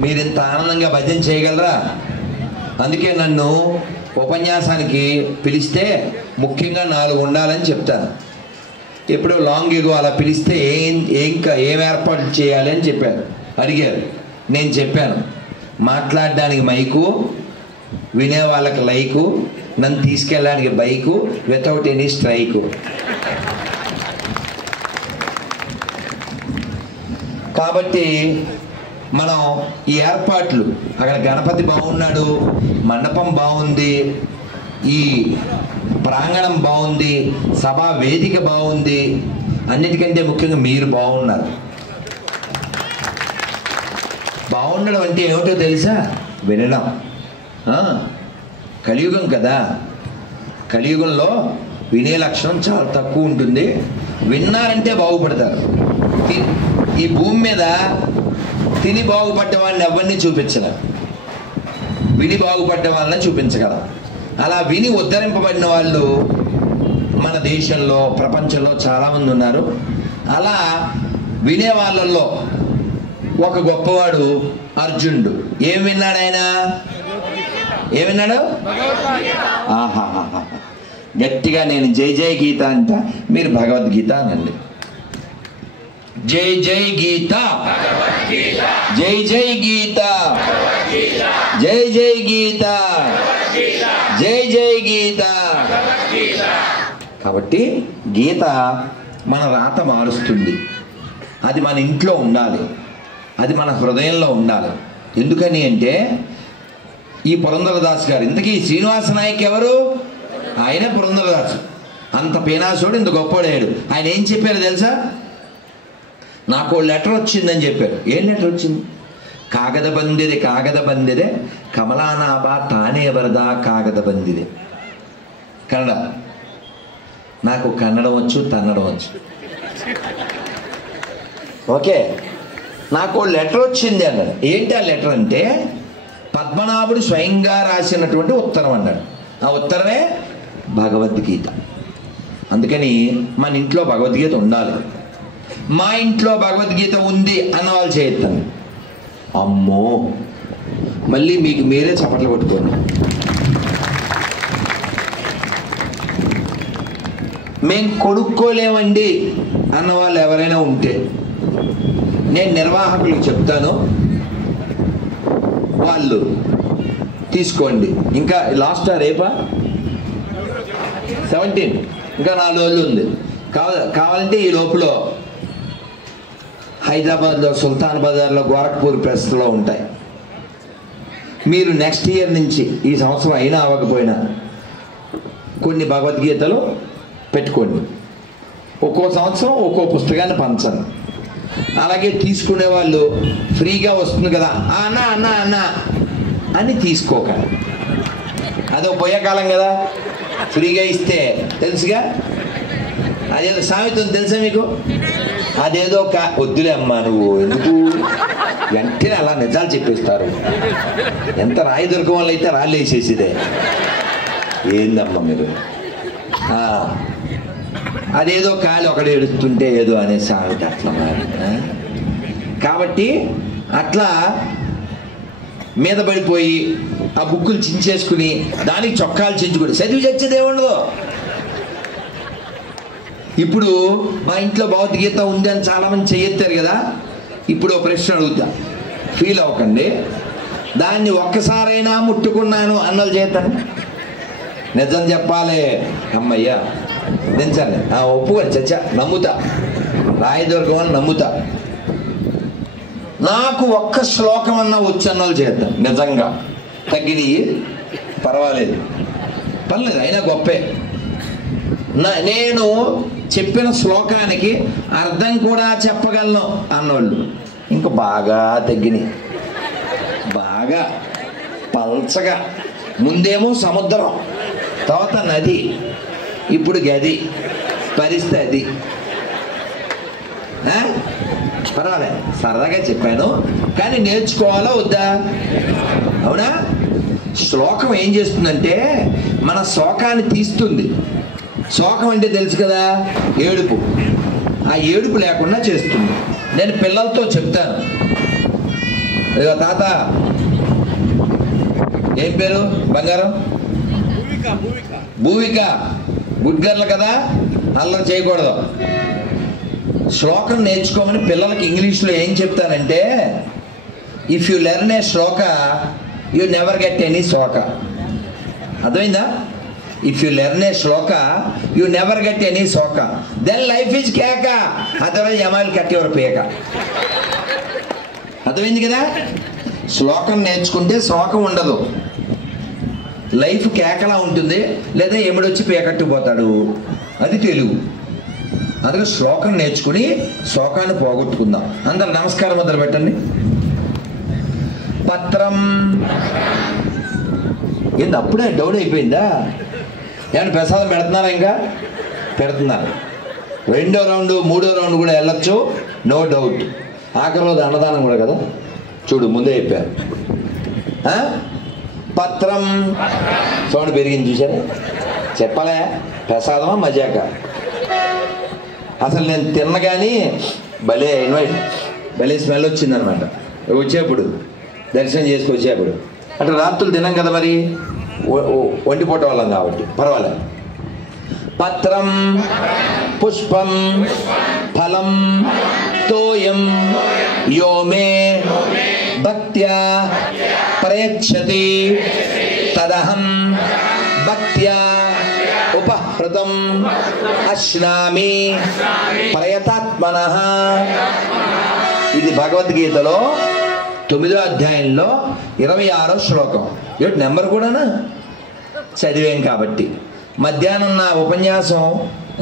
మీరు ఇంత ఆనందంగా భజన చేయగలరా అందుకే నన్ను ఉపన్యాసానికి పిలిస్తే ముఖ్యంగా 4 ఉండాలని చెప్తాను. ఎప్పుడో లాంగ్ ఎగో అలా పిలిస్తే ఏం ఏర్పాటు చేయాలి అని చెప్పారు, అడిగారు. నేను చెప్పాను, మాట్లాడడానికి మైకు, వినే వాళ్ళకి లైకు, నన్ను తీసుకెళ్ళడానికి బైకు, వితౌట్ ఎనీ స్ట్రైకు. కాబట్టి మనం ఈ ఏర్పాట్లు, అక్కడ గణపతి బాగున్నాడు, మండపం బాగుంది, ఈ ప్రాంగణం బాగుంది, సభా వేదిక బాగుంది, అన్నిటికంటే ముఖ్యంగా మీరు బాగున్నారు. బాగుండడం అంటే ఏమిటో తెలుసా? వినడం. కలియుగం కదా, కలియుగంలో వినే లక్షణం చాలా తక్కువ ఉంటుంది. విన్నారంటే బాగుపడతారు. ఈ భూమి మీద తిని బాగుపడ్డ వాళ్ళని ఎవరిని చూపించలేం, విని బాగుపడ్డ వాళ్ళని చూపించగలం. అలా విని ఉద్ధరింపబడిన వాళ్ళు మన దేశంలో, ప్రపంచంలో చాలామంది ఉన్నారు. అలా వినే వాళ్ళల్లో ఒక గొప్పవాడు అర్జునుడు. ఏం విన్నాడు ఆయన? ఏం విన్నాడు? ఆహాహా, గట్టిగా నేను జై జై గీత అంట, మీరు భగవద్గీత అనండి. జై జై గీత, జై జై గీత, జై జై గీత, జై జై గీత. కాబట్టి గీత మన రాత మారుస్తుంది. అది మన ఇంట్లో ఉండాలి, అది మన హృదయంలో ఉండాలి. ఎందుకని అంటే ఈ పురంధరదాస్ గారు, ఇంతకీ శ్రీనివాస నాయక్ ఎవరు? ఆయన పురంధరదాసు. అంత పేనాసుడు, ఇంత గొప్పవాడాడు. ఆయన ఏం చెప్పారు తెలుసా? నాకు లెటర్ వచ్చిందని చెప్పారు. ఏం లెటర్ వచ్చింది? కాగద బందిದೆ కాగద బందిದೆ కమలానాభ తానే వరద కాగద బందిದೆ. కన్నడ. నాకు కన్నడం వచ్చు, తన్నడం వచ్చు. ఓకే, నాకు లెటర్ వచ్చింది అన్నాడు. ఏంటి ఆ లెటర్ అంటే పద్మనాభుడు స్వయంగా రాసినటువంటి ఉత్తరం అన్నాడు. ఆ ఉత్తరమే భగవద్గీత. అందుకని మన ఇంట్లో భగవద్గీత ఉండాలి. మా ఇంట్లో భగవద్గీత ఉంది అన్న వాళ్ళు చేయొద్దండి. అమ్మో, మళ్ళీ మీకు మీరే చప్పట్లు కొట్టుకోండి. మేము కొనుక్కోలేమండి అన్న వాళ్ళు ఎవరైనా ఉంటే నేను నిర్వాహకులకు చెప్తాను, వాళ్ళు తీసుకోండి. ఇంకా లాస్ట్ రేపా 17, ఇంకా 4 రోజులు ఉంది. కావాలంటే ఈ లోపల హైదరాబాద్లో సుల్తాన్ బజార్లో గోరఖ్పూర్ ప్రెస్లో ఉంటాయి. మీరు నెక్స్ట్ ఇయర్ నుంచి, ఈ సంవత్సరం అయినా అవ్వకపోయినా, కొన్ని భగవద్గీతలు పెట్టుకోండి. ఒక్కో సంవత్సరం ఒక్కో పుస్తకాన్ని పంచండి. అలాగే తీసుకునే వాళ్ళు ఫ్రీగా వస్తుంది కదా అన్నా అన్నా అన్నా అని తీసుకోకండి. అదో పోయే కాలం కదా, ఫ్రీగా ఇస్తే తెలుసుగా. అదేదో సామెత తెలుసా మీకు? అదేదో వద్దులే అమ్మా, నువ్వు ఎందుకు వెంటనే అలా నిజాలు చెప్పేస్తారు. ఎంత రాయి దొరకం వల్ల అయితే రాళ్ళు వేసేసిదే. ఏందమ్మా మీరు? అదేదో కాలి ఒకడు ఏడుస్తుంటే ఏదో అనే సామెత అట్లా మరి. కాబట్టి అట్లా మీద పడిపోయి ఆ బుక్కులు చించేసుకుని దానికి చొక్కాలు చించుకుని చదివి చచ్చేది ఏముండదు. ఇప్పుడు మా ఇంట్లో భగవద్గీత ఉంది అని చాలామంది చెయ్యెత్తారు కదా. ఇప్పుడు ఒక ప్రశ్న అడుగుతా, ఫీల్ అవ్వకండి. దాన్ని ఒక్కసారైనా ముట్టుకున్నాను అన్నలు చేతండి. నిజం చెప్పాలి. అమ్మయ్యా నించండి, ఒప్పుకొని చచ్చా నమ్ముతా, రాయదుర్గం అని నమ్ముతా. నాకు ఒక్క శ్లోకం అన్నా వచ్చన్నోళ్ళు చేద్దాం. నిజంగా తగ్గినవి పర్వాలేదు, పర్లేదు, అయినా గొప్పే. నేను చెప్పిన శ్లోకానికి అర్థం కూడా చెప్పగలను అన్నోళ్ళు ఇంకా బాగా తగ్గినాయి, బాగా పల్చగా. ముందేమో సముద్రం, తర్వాత నది, ఇప్పుడు గది, పరిస్థితి. పర్వాలేదు, సరదాగా చెప్పాను, కానీ నేర్చుకోవాలా వద్దా? అవునా? శ్లోకం ఏం చేస్తుందంటే మన శోకాన్ని తీస్తుంది. శోకం అంటే తెలుసు కదా, ఏడుపు. ఆ ఏడుపు లేకుండా చేస్తుంది. నేను పిల్లలతో చెప్తాను, తాత ఏం పేరు బంగారం? భూవిక. గుడ్ గర్ల్ కదా, అల్లరి చేయకూడదు. శ్లోకం నేర్చుకోమని పిల్లలకి ఇంగ్లీష్లో ఏం చెప్తానంటే, if you learn A Shloka you never get any శోక. అర్థమైందా? If you learn A Shloka you never get any శోక, దెన్ లైఫ్ ఈజ్ కేక, అదర్వైజ్ యమాయిల్ కట్ యువర్ పేక. అర్థమైంది కదా? శ్లోకం నేర్చుకుంటే శోకం ఉండదు, లైఫ్ కేకలా ఉంటుంది, లేదా ఎముడొచ్చి పేకట్టుకుపోతాడు. అది తెలుగు. అందుకే శ్లోకం నేర్చుకుని శోకాన్ని పోగొట్టుకుందాం. అందరు నమస్కారం మొదలు పెట్టండి. పత్రం ఏంది అప్పుడే డౌన్ అయిపోయిందా? ఏమన్నా ప్రసాదం పెడుతున్నారా? ఇంకా పెడుతున్నారు. 2వ రౌండ్ 3వ రౌండ్ కూడా వెళ్ళొచ్చు, నో డౌట్. ఆఖరి రోజు అన్నదానం కూడా కదా, చూడు ముందే చెప్పారు. పత్రం సౌండ్ పెరిగింది చూసారా? చెప్పలే, ప్రసాదమా మజాక? అసలు నేను తిన్నగాని భలే స్మెల్ వచ్చిందనమాట. వచ్చేప్పుడు దర్శనం చేసుకొచ్చేప్పుడు అంటే రాత్రులు తిన్నాం కదా, మరి వండిపోవటం వాళ్ళం కాబట్టి పర్వాలేదు. పత్రం పుష్పం ఫలం తోయం యోమే భక్త్యా ప్రయచ్చతి తదహం భక్త్యా ఉపహృతం అశ్నామి ప్రయతాత్మనః. ఇది భగవద్గీతలో 9వ అధ్యాయంలో 26వ శ్లోకం. ఏమిటి నెంబర్ కూడానా చదివాం కాబట్టి. మధ్యాహ్నం నా ఉపన్యాసం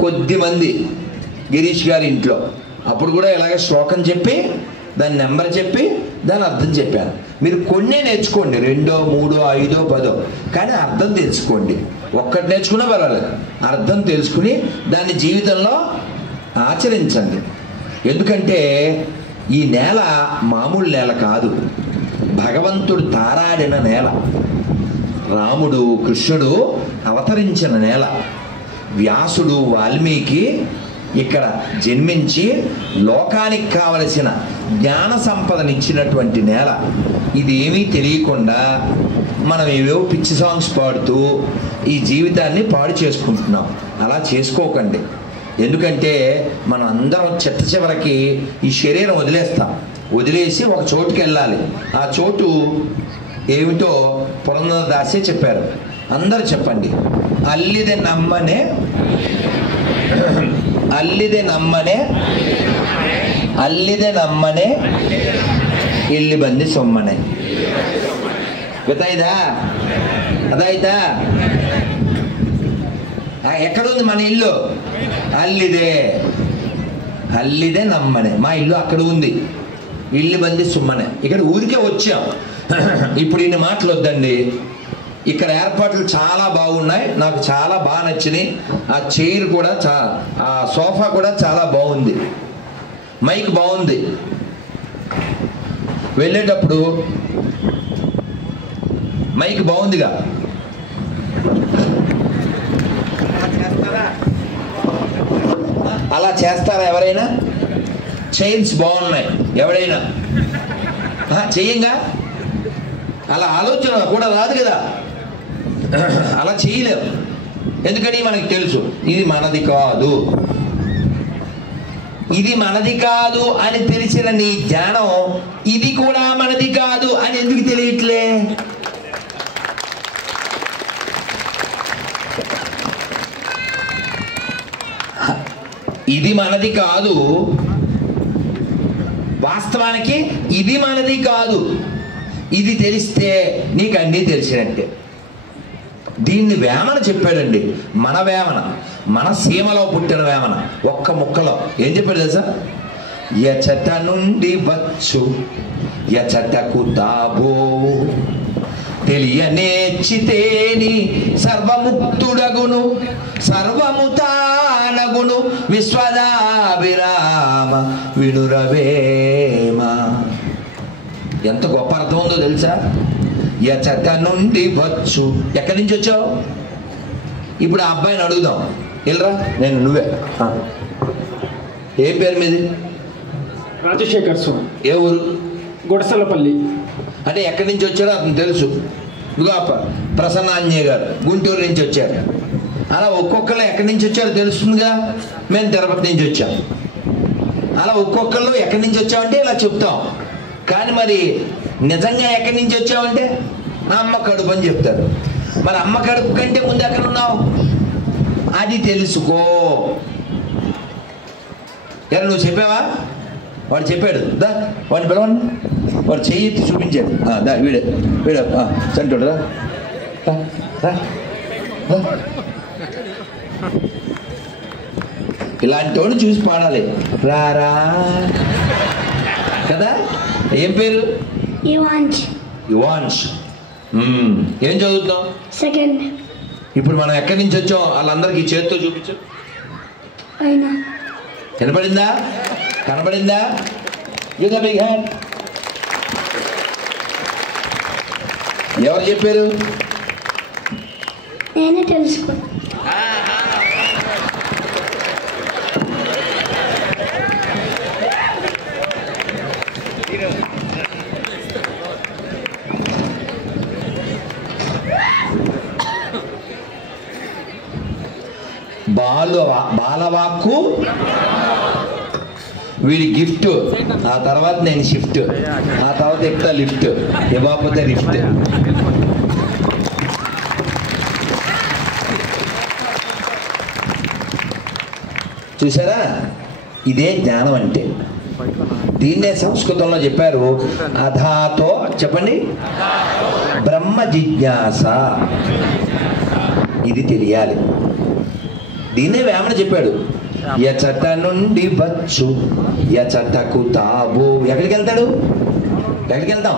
కొద్దిమంది గిరీష్ గారి ఇంట్లో, అప్పుడు కూడా ఇలాగ శ్లోకం చెప్పి దాని నెంబర్ చెప్పి దాని అర్థం చెప్పాను. మీరు కొన్నే నేర్చుకోండి, 2, 3, 5, 10, కానీ అర్థం తెలుసుకోండి. ఒక్కటి నేర్చుకున్నా పర్వాలేదు, అర్థం తెలుసుకుని దాన్ని జీవితంలో ఆచరించండి. ఎందుకంటే ఈ నేల మామూలు నేల కాదు, భగవంతుడు తారాడిన నేల, రాముడు కృష్ణుడు అవతరించిన నేల, వ్యాసుడు వాల్మీకి ఇక్కడ జన్మించి లోకానికి కావలసిన జ్ఞాన సంపదనిచ్చినటువంటి నేల. ఇది ఏమీ తెలియకుండా మనం ఏవేవో పిచ్చి సాంగ్స్ పాడుతూ ఈ జీవితాన్ని పాడు చేసుకుంటున్నాం. అలా చేసుకోకండి. ఎందుకంటే మనం అందరం చిట్ట చివరికి ఈ శరీరం వదిలేస్తాం, వదిలేసి ఒక చోటుకి వెళ్ళాలి. ఆ చోటు ఏమిటో పురంధరదాసే చెప్పారు. అందరు చెప్పండి. అల్లిదే నమ్మనే అల్లిదే నమ్మనే అల్లిదే నమ్మనే ఇల్లి బంది సొమ్మనే. ಗೊತ್ತಾಯ್ತಾ? అదాయితా? ఎక్కడుంది మన ఇల్లు? అల్లిదే. అల్లిదే నమ్మనే. మా ఇల్లు అక్కడ ఉంది. ఇల్లు బంది సుమ్మనే. ఇక్కడ ఊరికే వచ్చాం. ఇప్పుడు ఇన్ని మాటలు వద్దండి. ఇక్కడ ఏర్పాట్లు చాలా బాగున్నాయి, నాకు చాలా బాగా నచ్చినాయి. ఆ చైర్ కూడా ఆ సోఫా కూడా చాలా బాగుంది, మైక్ బాగుంది. వెళ్ళేటప్పుడు మైక్ బాగుందిగా, అలా చేస్తారా ఎవరైనా? చైర్స్ బాగున్నాయి, ఎవడైనా చెయ్యంగా. అలా ఆలోచన కూడా రాదు కదా, అలా చేయలేము. ఎందుకని మనకి తెలుసు ఇది మనది కాదు. ఇది మనది కాదు అని తెలిసిన నీ జ్ఞానం ఇది కూడా మనది కాదు అని ఎందుకు తెలియట్లే? ఇది మనది కాదు, వాస్తవానికి ఇది మనది కాదు. ఇది తెలిస్తే నీకు అన్నీ తెలిసినట్టే. దీన్ని వేమన చెప్పాడండి. మన వేమన, మన సీమలో పుట్టిన వేమన. ఒక్క ముక్కలో ఏం చెప్పాడు తెలుసా? ఎచట నుండి వచ్చు ఎచటకు తాబో, తెలియనేర్చితేని సర్వముక్తుడగును సర్వముతానగును విశ్వదాభిరామ వినురవేమ. ఎంత గొప్ప అర్థం ఉందో తెలుసా? ఎచట నుండి వచ్చు. ఎక్కడి నుంచి వచ్చావు? ఇప్పుడు ఆ అబ్బాయిని అడుగుదాం. వెళ్ళరా, నేను నువ్వే. ఏం పేరు మీది? రాజశేఖర్ స్వామి. ఏ ఊరు? గొడసలపల్లి. అంటే ఎక్కడి నుంచి వచ్చారో అతను తెలుసు. ఇదిగో ప్రసన్నాంజయ్య గారు గుంటూరు నుంచి వచ్చారు. అలా ఒక్కొక్కరు ఎక్కడి నుంచి వచ్చారో తెలుస్తుందిగా. మేము తిరుపతి నుంచి వచ్చాం. అలా ఒక్కొక్కరు ఎక్కడి నుంచి వచ్చామంటే ఇలా చెప్తాం. కానీ మరి నిజంగా ఎక్కడి నుంచి వచ్చామంటే అమ్మ కడుపు అని చెప్తారు. మరి అమ్మ కడుపు కంటే ముందు ఎక్కడ ఉన్నావు అది తెలుసుకో. ఎలా నువ్వు చెప్పావా? వాడు చెప్పాడు, దా వాడిని పిలవండి. వాడు చెయ్యి చూపించాడు. దా వీడే వీడు చంటుడు రా. ఇలాంటి వాడు చూసి పాడాలి. రారా కదా. ఏం పేరు? యువాంష్. యువాంష్. ఏం చదువుతాం? సెకండ్. ఇప్పుడు మనం ఎక్కడి నుంచి వచ్చాం వాళ్ళందరికీ చేతితో చూపించు. అయినా వినపడిందా? కనపడిందా? Give the big hand. ఎవరు చెప్పారు? నేనే తెలుసుకున్నా. బాలవాక్కు వీడి గిఫ్ట్. ఆ తర్వాత నేను షిఫ్ట్. ఆ తర్వాత ఎక్కుతా లిఫ్ట్. ఇవ్వకపోతే లిఫ్ట్. చూసారా? ఇదే జ్ఞానం అంటే. దీన్నే సంస్కృతంలో చెప్పారు అధాతో. చెప్పండి. బ్రహ్మ జిజ్ఞాస. ఇది తెలియాలి. దీన్నే వేమన చెప్పాడు. యచట నుండి వచ్చు యచటకు తావు. ఎక్కడికి వెళ్తాడు? ఎక్కడికి వెళ్తాం?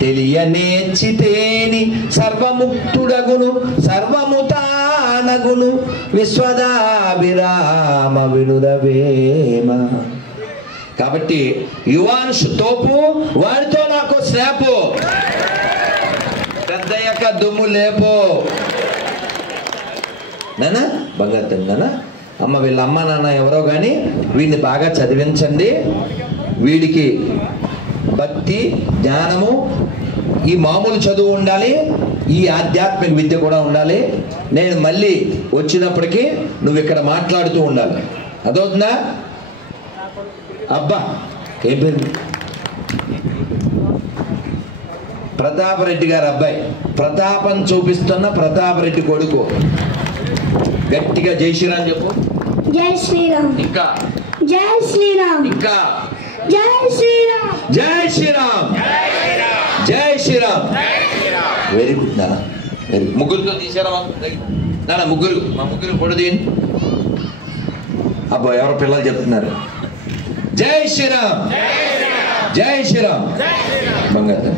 తెలియనేర్చితేని సర్వముక్తుడగును సర్వముతానగును విశ్వదాభిరామ వినుదవేమ. కాబట్టి యువాంష్ తోపు, వాడితో నాకు స్నాపు. పెద్దయ్యక దుమ్ము లేపో. నానా బంగారు తల్లి నాన్న, అమ్మ వీళ్ళ అమ్మ నాన్న ఎవరో కానీ వీడిని బాగా చదివించండి. వీడికి భక్తి జ్ఞానము, ఈ మామూలు చదువు ఉండాలి, ఈ ఆధ్యాత్మిక విద్య కూడా ఉండాలి. నేను మళ్ళీ వచ్చినప్పటికీ నువ్వు ఇక్కడ మాట్లాడుతూ ఉండాలి. అదవుతుందా? అబ్బా ఏం పేరు? ప్రతాపరెడ్డి గారు అబ్బాయి. ప్రతాపం చూపిస్తున్న ప్రతాపరెడ్డి కొడుకు. గట్టిగా జై శ్రీరామ్ చెప్పు. జై శ్రీరామ్. ఇంకా జై శ్రీరామ్. ఇంకా జై శ్రీరామ్. జై శ్రీరామ్. జై శ్రీరామ్. వెరీ గుడ్ నాన్న. Very good. ముగ్గురితో తీసారా నాన్న? ముగ్గురు, మా ముగ్గురు ఫోటో తీయండి. అబ్బా ఎవరో పిల్లలు చెప్తున్నారు. జై శ్రీరామ్. జై శ్రీరామ్. బంగారు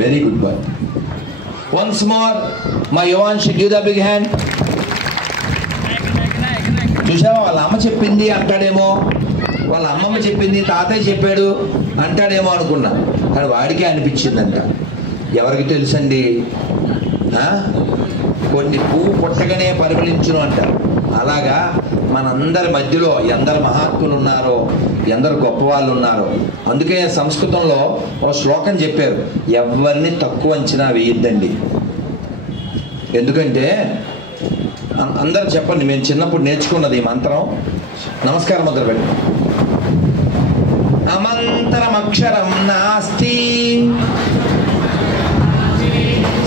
very good boy. Once more my Yuvansh, give the big hand. చూసావా? వాళ్ళ అమ్మ చెప్పింది అంటాడేమో, వాళ్ళ అమ్మమ్మ చెప్పింది, తాతయ్య చెప్పాడు అంటాడేమో అనుకున్నా. కానీ వాడికే అనిపించిందంట. ఎవరికి తెలుసండి? కొన్ని పువ్వు పుట్టగానే పరిమళించును అంటారు. అలాగా మనందరి మధ్యలో ఎందరు మహాత్ములు ఉన్నారో, ఎందరు గొప్ప వాళ్ళు ఉన్నారో. అందుకే సంస్కృతంలో ఒక శ్లోకం చెప్పారు, ఎవరిని తక్కువ అంచనా వేయద్దండి. ఎందుకంటే అందరు చెప్పండి, మేము చిన్నప్పుడు నేర్చుకున్నది ఈ మంత్రం. నమస్కారం ముద్ర పెట్టి. అమంతరం అక్షరం నాస్తి.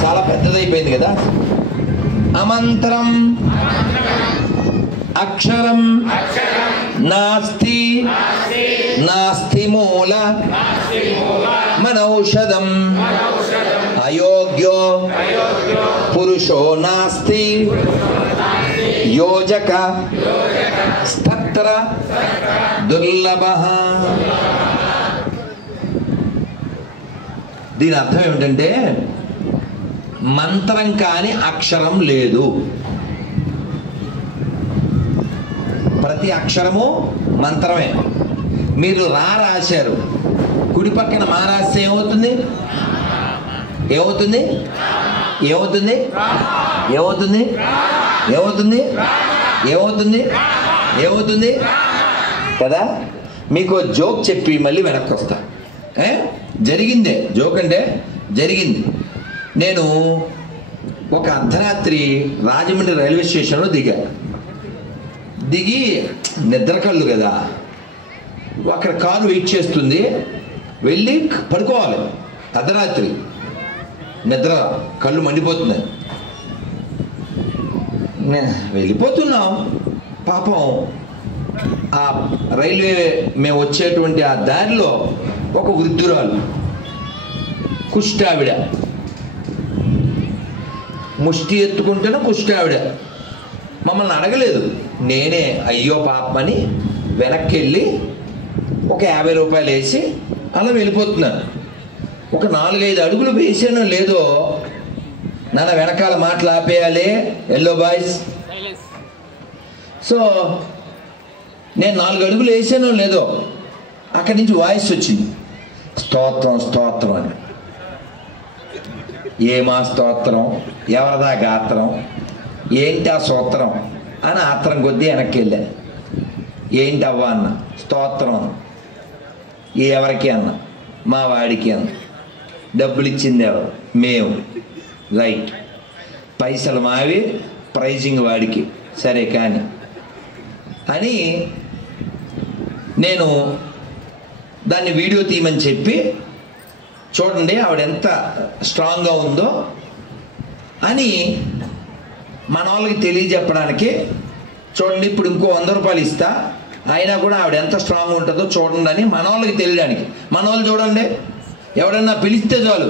చాలా పెద్దదైపోయింది కదా. అమంతరం అక్షరం నాస్తి నాస్తి మూల మనౌషధం అయోగ్యో పురుషో నాస్తి యోజక స్తత్ర దుర్లభః. దీని అర్థం ఏమిటంటే మంత్రం కాని అక్షరం లేదు. ప్రతి అక్షరము మంత్రమే. మీరు రా రాశారు, కుడి పక్కన మా రాస్తే ఏమవుతుంది? ఏమవుతుంది? ఏమవుతుంది? ఏమవుతుంది? ఏమవుతుంది? ఏమవుతుంది? ఏమవుతుంది కదా. మీకు జోక్ చెప్పి మళ్ళీ వెనక్కి వస్తా. జరిగిందే జోక్ అంటే జరిగింది. నేను ఒక అర్ధరాత్రి రాజమండ్రి రైల్వే స్టేషన్లో దిగి నిద్ర కళ్ళు కదా, అక్కడ కారు వెయిట్ చేస్తుంది, వెళ్ళి పడుకోవాలి. అర్ధరాత్రి నిద్ర, కళ్ళు మండిపోతున్నాయి. వెళ్ళిపోతున్నాం. పాపం ఆ రైల్వే మేము వచ్చేటువంటి ఆ దారిలో ఒక వృద్ధురాలు, కుష్టావిడ, ముష్టి ఎత్తుకుంటేనే కుష్టావిడ, మమ్మల్ని అడగలేదు. నేనే అయ్యో పాపని వెనక్కి వెళ్ళి ఒక 50 రూపాయలు వేసి అలా వెళ్ళిపోతున్నాను. ఒక 4-5 అడుగులు వేసానో లేదో, నాన్న వెనకాల మాటలు ఆపేయాలి, ఎల్లో బాయ్స్. సో నేను 4 అడుగులు వేసానో లేదో, అక్కడి నుంచి వాయిస్ వచ్చింది, స్తోత్రం స్తోత్రం అని. ఏమా స్తోత్రం, ఎవరిదా గాత్రం, ఏంటి ఆ సూత్రం అని ఆత్రం కొద్దీ వెనక్కి వెళ్ళా. ఏంటి అవ్వ అన్న, స్తోత్రం అన్న. ఎవరికి అన్న, మా వాడికి అన్న. డబ్బులు ఇచ్చింది ఎవరు, మేము. రైట్, పైసలు మావి, ప్రైజింగ్ వాడికి, సరే కానీ అని నేను దాన్ని వీడియో తీయమని చెప్పి, చూడండి ఆవిడ ఎంత స్ట్రాంగ్గా ఉందో అని మన వాళ్ళకి తెలియజెప్పడానికి. చూడండి, ఇప్పుడు ఇంకో 100 రూపాయలు ఇస్తా, అయినా కూడా ఆవిడ ఎంత స్ట్రాంగ్ ఉంటుందో చూడండి అని మన వాళ్ళకి తెలియడానికి. మన వాళ్ళు చూడండి, ఎవడన్నా పిలిస్తే చాలు,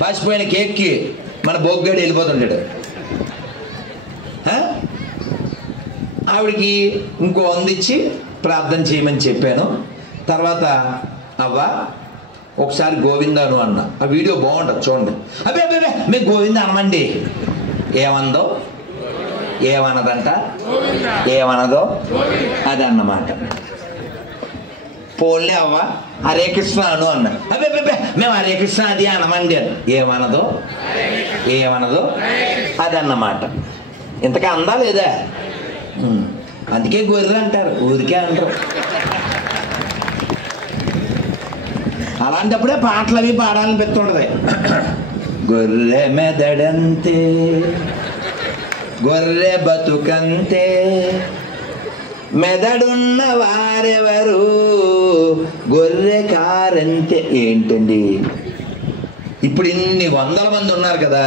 పాసిపోయిన కేక్కి మన బొగ్గాడు వెళ్ళిపోతుంటాడు. ఆవిడకి ఇంకో 100 ఇచ్చి ప్రార్థన చేయమని చెప్పాను. తర్వాత అవ్వ ఒకసారి గోవిందాను అన్న. ఆ వీడియో బాగుంటుంది, చూడండి. అబ్బే అబ్బే మేము గోవింద అనమండి. ఏమందో, ఏమన్నదంట, ఏమన్నదో అది అన్నమాట. పోన్లే అవ్వ హరే కృష్ణ అను అన్న. అబ్బే అబ్బే మేము హరే కృష్ణ అది అనమండి అని. ఏమన్నదో, ఏమన్నదో అది అన్నమాట. ఇంతకా అందా లేదా? అందుకే గొర్రెలు అంటారు, ఊరికే అంటారు. అలాంటప్పుడే పాటలు అవి పాడాలని పెడుతుండదు. గొర్రె మెదడంతే, గొర్రె బతుకంతే, మెదడున్న వారెవరు, గొర్రె కారంతే. ఏంటండి ఇప్పుడు ఇన్ని 100 మంది ఉన్నారు కదా,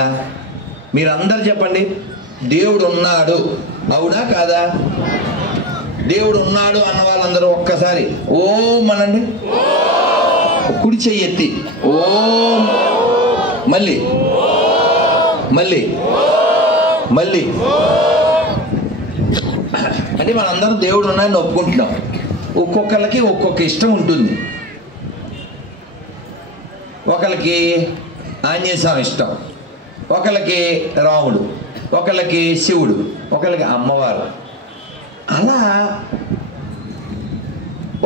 మీరందరూ చెప్పండి, దేవుడు ఉన్నాడు, అవునా కాదా? దేవుడు ఉన్నాడు అన్న వాళ్ళందరూ ఒక్కసారి ఓం అనండి. కుడి చెయ్యి ఎత్తి ఓం, మళ్ళీ మళ్ళీ మళ్ళీ. అంటే మనందరం దేవుడు ఉన్నాడని ఒప్పుకుంటున్నాం. ఒక్కొక్కరికి ఒక్కొక్క ఇష్టం ఉంటుంది. ఒకరికి ఆంజనేయ స్వామి ఇష్టం, ఒకరికి రాముడు, ఒకరికి శివుడు, ఒకరికి అమ్మవారు. అలా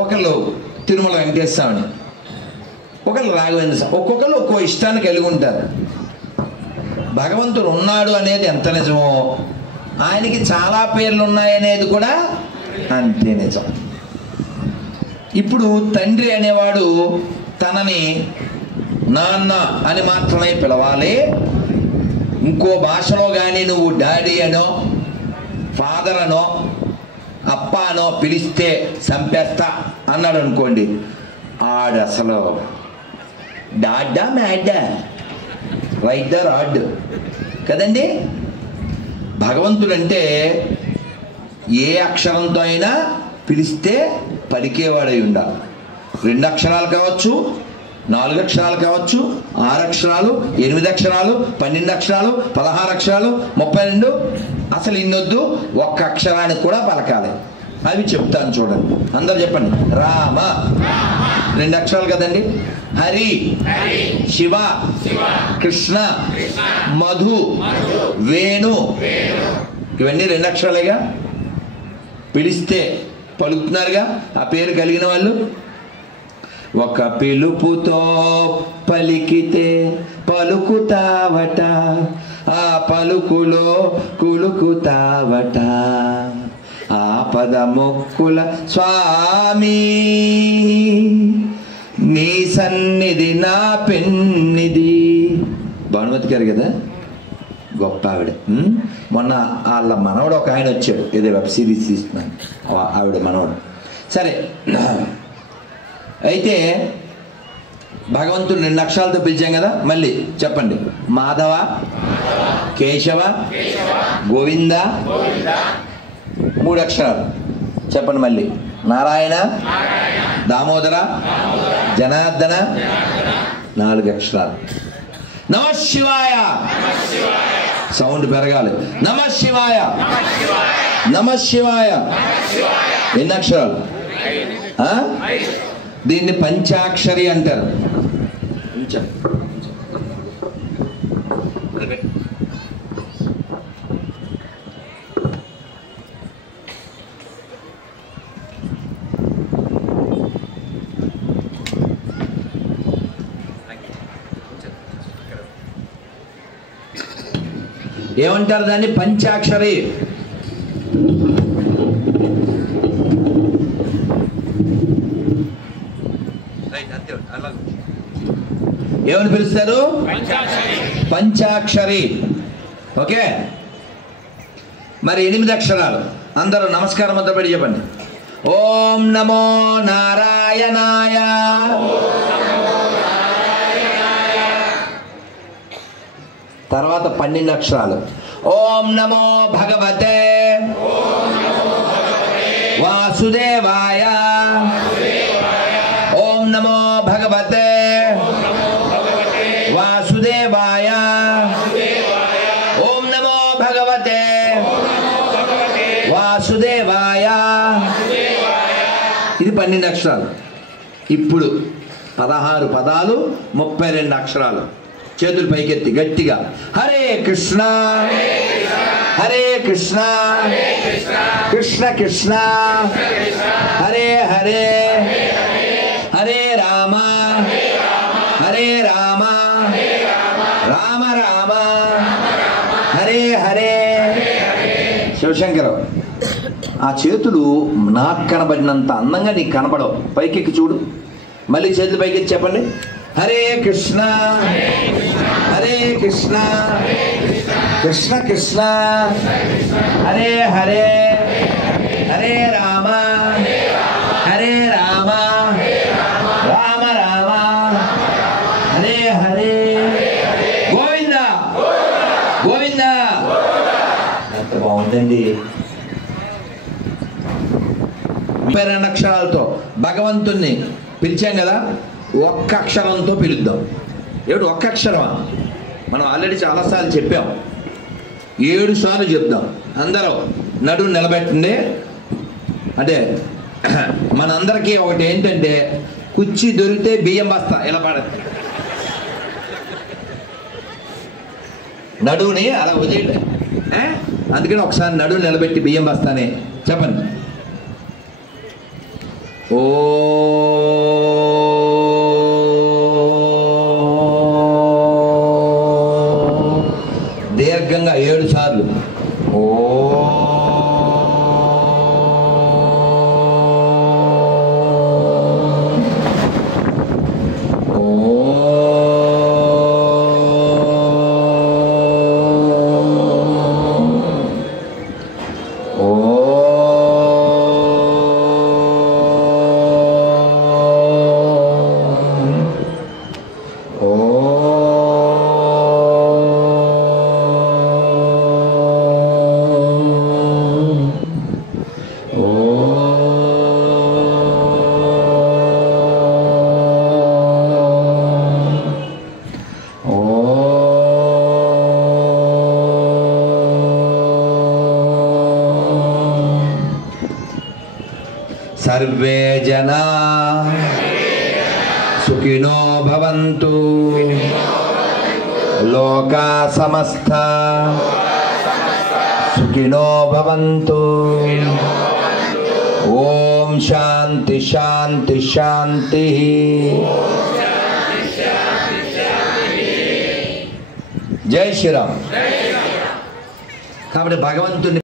ఒకళ్ళు తిరుమల వెంకటేశ్వర స్వామిని, ఒకళ్ళు రాఘవేంద్ర స్వామి, ఒక్కొక్కరు ఒక్కో ఇష్టాన్ని కలిగి ఉంటారు. భగవంతుడు ఉన్నాడు అనేది ఎంత నిజమో, ఆయనకి చాలా పేర్లు ఉన్నాయనేది కూడా అంతే నిజం. ఇప్పుడు తండ్రి అనేవాడు తనని నాన్న అని మాత్రమే పిలవాలి. ఇంకో భాషలో కానీ నువ్వు డాడీ అనో ఫాదర్ అనో అప్పానో పిలిస్తే చంపేస్తా అన్నాడు అనుకోండి, ఆడు అసలు డాడ్డా మ్యాడ్డా, రైట్ ద రాడ్ కదండి. భగవంతుడంటే ఏ అక్షరంతో అయినా పిలిస్తే పలికేవాడై ఉండాలి. 2 అక్షరాలు కావచ్చు, 4 అక్షరాలు కావచ్చు, 6 అక్షరాలు, 8 అక్షరాలు, 12 అక్షరాలు, 16 అక్షరాలు, 32. అసలు ఇన్నొద్దు, ఒక్క అక్షరానికి కూడా పలకాలి. అవి చెప్తాను చూడండి, అందరు చెప్పండి. రామ 2 అక్షరాలు కదండి. హరి, శివ, కృష్ణ, మధు, వేణు, ఇవన్నీ 2 అక్షరాలేగా. పిలిస్తే పలుకుతున్నారుగా ఆ పేరు కలిగిన వాళ్ళు. ఒక పిలుపుతో పలికితే పలుకుతావట, ఆ పలుకులో కులుకుతావట, ఆపద మొక్కుల స్వామి నీ సన్నిధి నా పెన్నిది. భానుమతి గారు కదా, గొప్ప ఆవిడ. మొన్న వాళ్ళ మనవడు ఒక ఆయన వచ్చాడు, ఏదో వెబ్ సిరీస్ తీస్తున్నాను, ఆవిడ మనవడు. సరే, అయితే భగవంతుడు 2 అక్షరాలతో పిలిచాం కదా, మళ్ళీ చెప్పండి. మాధవ, కేశవ, గోవింద, 3 అక్షరాలు చెప్పండి మళ్ళీ. నారాయణ, దామోదర, జనార్దన, 4 అక్షరాలు. నమ శివాయ, సౌండ్ పెరగాలి. నమ శివాయ, నమ శివాయ. ఎన్ని అక్షరాలు? దీన్ని పంచాక్షరి అంటారు. ఏమంటారు దాన్ని? పంచాక్షరి. ఏమని పిలుస్తారు? పంచాక్షరి. ఓకే, మరి 8 అక్షరాలు. అందరూ నమస్కారం మొదలు పెట్టి చెప్పండి. ఓం నమో నారాయణాయ. తర్వాత 12 అక్షరాలు. ఓం నమో భగవతే వాసుదేవాయ. ఓం నమో భగవతే వాసుదేవాయ. ఓం నమో భగవతే వాసుదేవాయ. ఇది 12 అక్షరాలు. ఇప్పుడు 16 పదాలు, 32 అక్షరాలు. చేతులు పైకెత్తి గట్టిగా హరే కృష్ణ హరే కృష్ణ కృష్ణ కృష్ణ హరే హరే హరే రామ హరే రామ రామ రామ హరే హరే. శివశంకర్, ఆ చేతులు నాకు కనబడినంత అందంగా నీకు కనపడవు. పైకెక్కి చూడు. మళ్ళీ చేతులు పైకెత్తి చెప్పండి. హరే కృష్ణ హరే కృష్ణ కృష్ణ కృష్ణ హరే హరే హరే రామ హరే రామ రామ రామ హరే హరే. గోవింద గోవింద. ఎంత బాగుందండి. 32 అక్షరాలతో భగవంతుణ్ణి పిలిచాం కదా, ఒక్క అక్షరంతో పిలుద్దాం. ఏమిటి ఒక్క అక్షరమా? మనం ఆల్రెడీ చాలాసార్లు చెప్పాం, 7 సార్లు చెప్దాం. అందరూ నడుము నిలబెట్టండి. అంటే మనందరికీ ఒకటి ఏంటంటే, కుర్చీ దొరికితే బియ్యం బస్తా ఇలా పడదు. నడువుని అలా వదిలేయండి. అందుకని ఒకసారి నడువు నిలబెట్టి బియ్యం బస్తానే చెప్పండి. ఓ దీర్ఘంగా 7 సార్లు. ఓ సర్వే జనా సుఖినో భవంతు లోకా సమస్త సుఖినో భవంతు. ఓం శాంతి శాంతి శాంతి. జై శ్రీరామ్. కాబట్టి భగవంతుని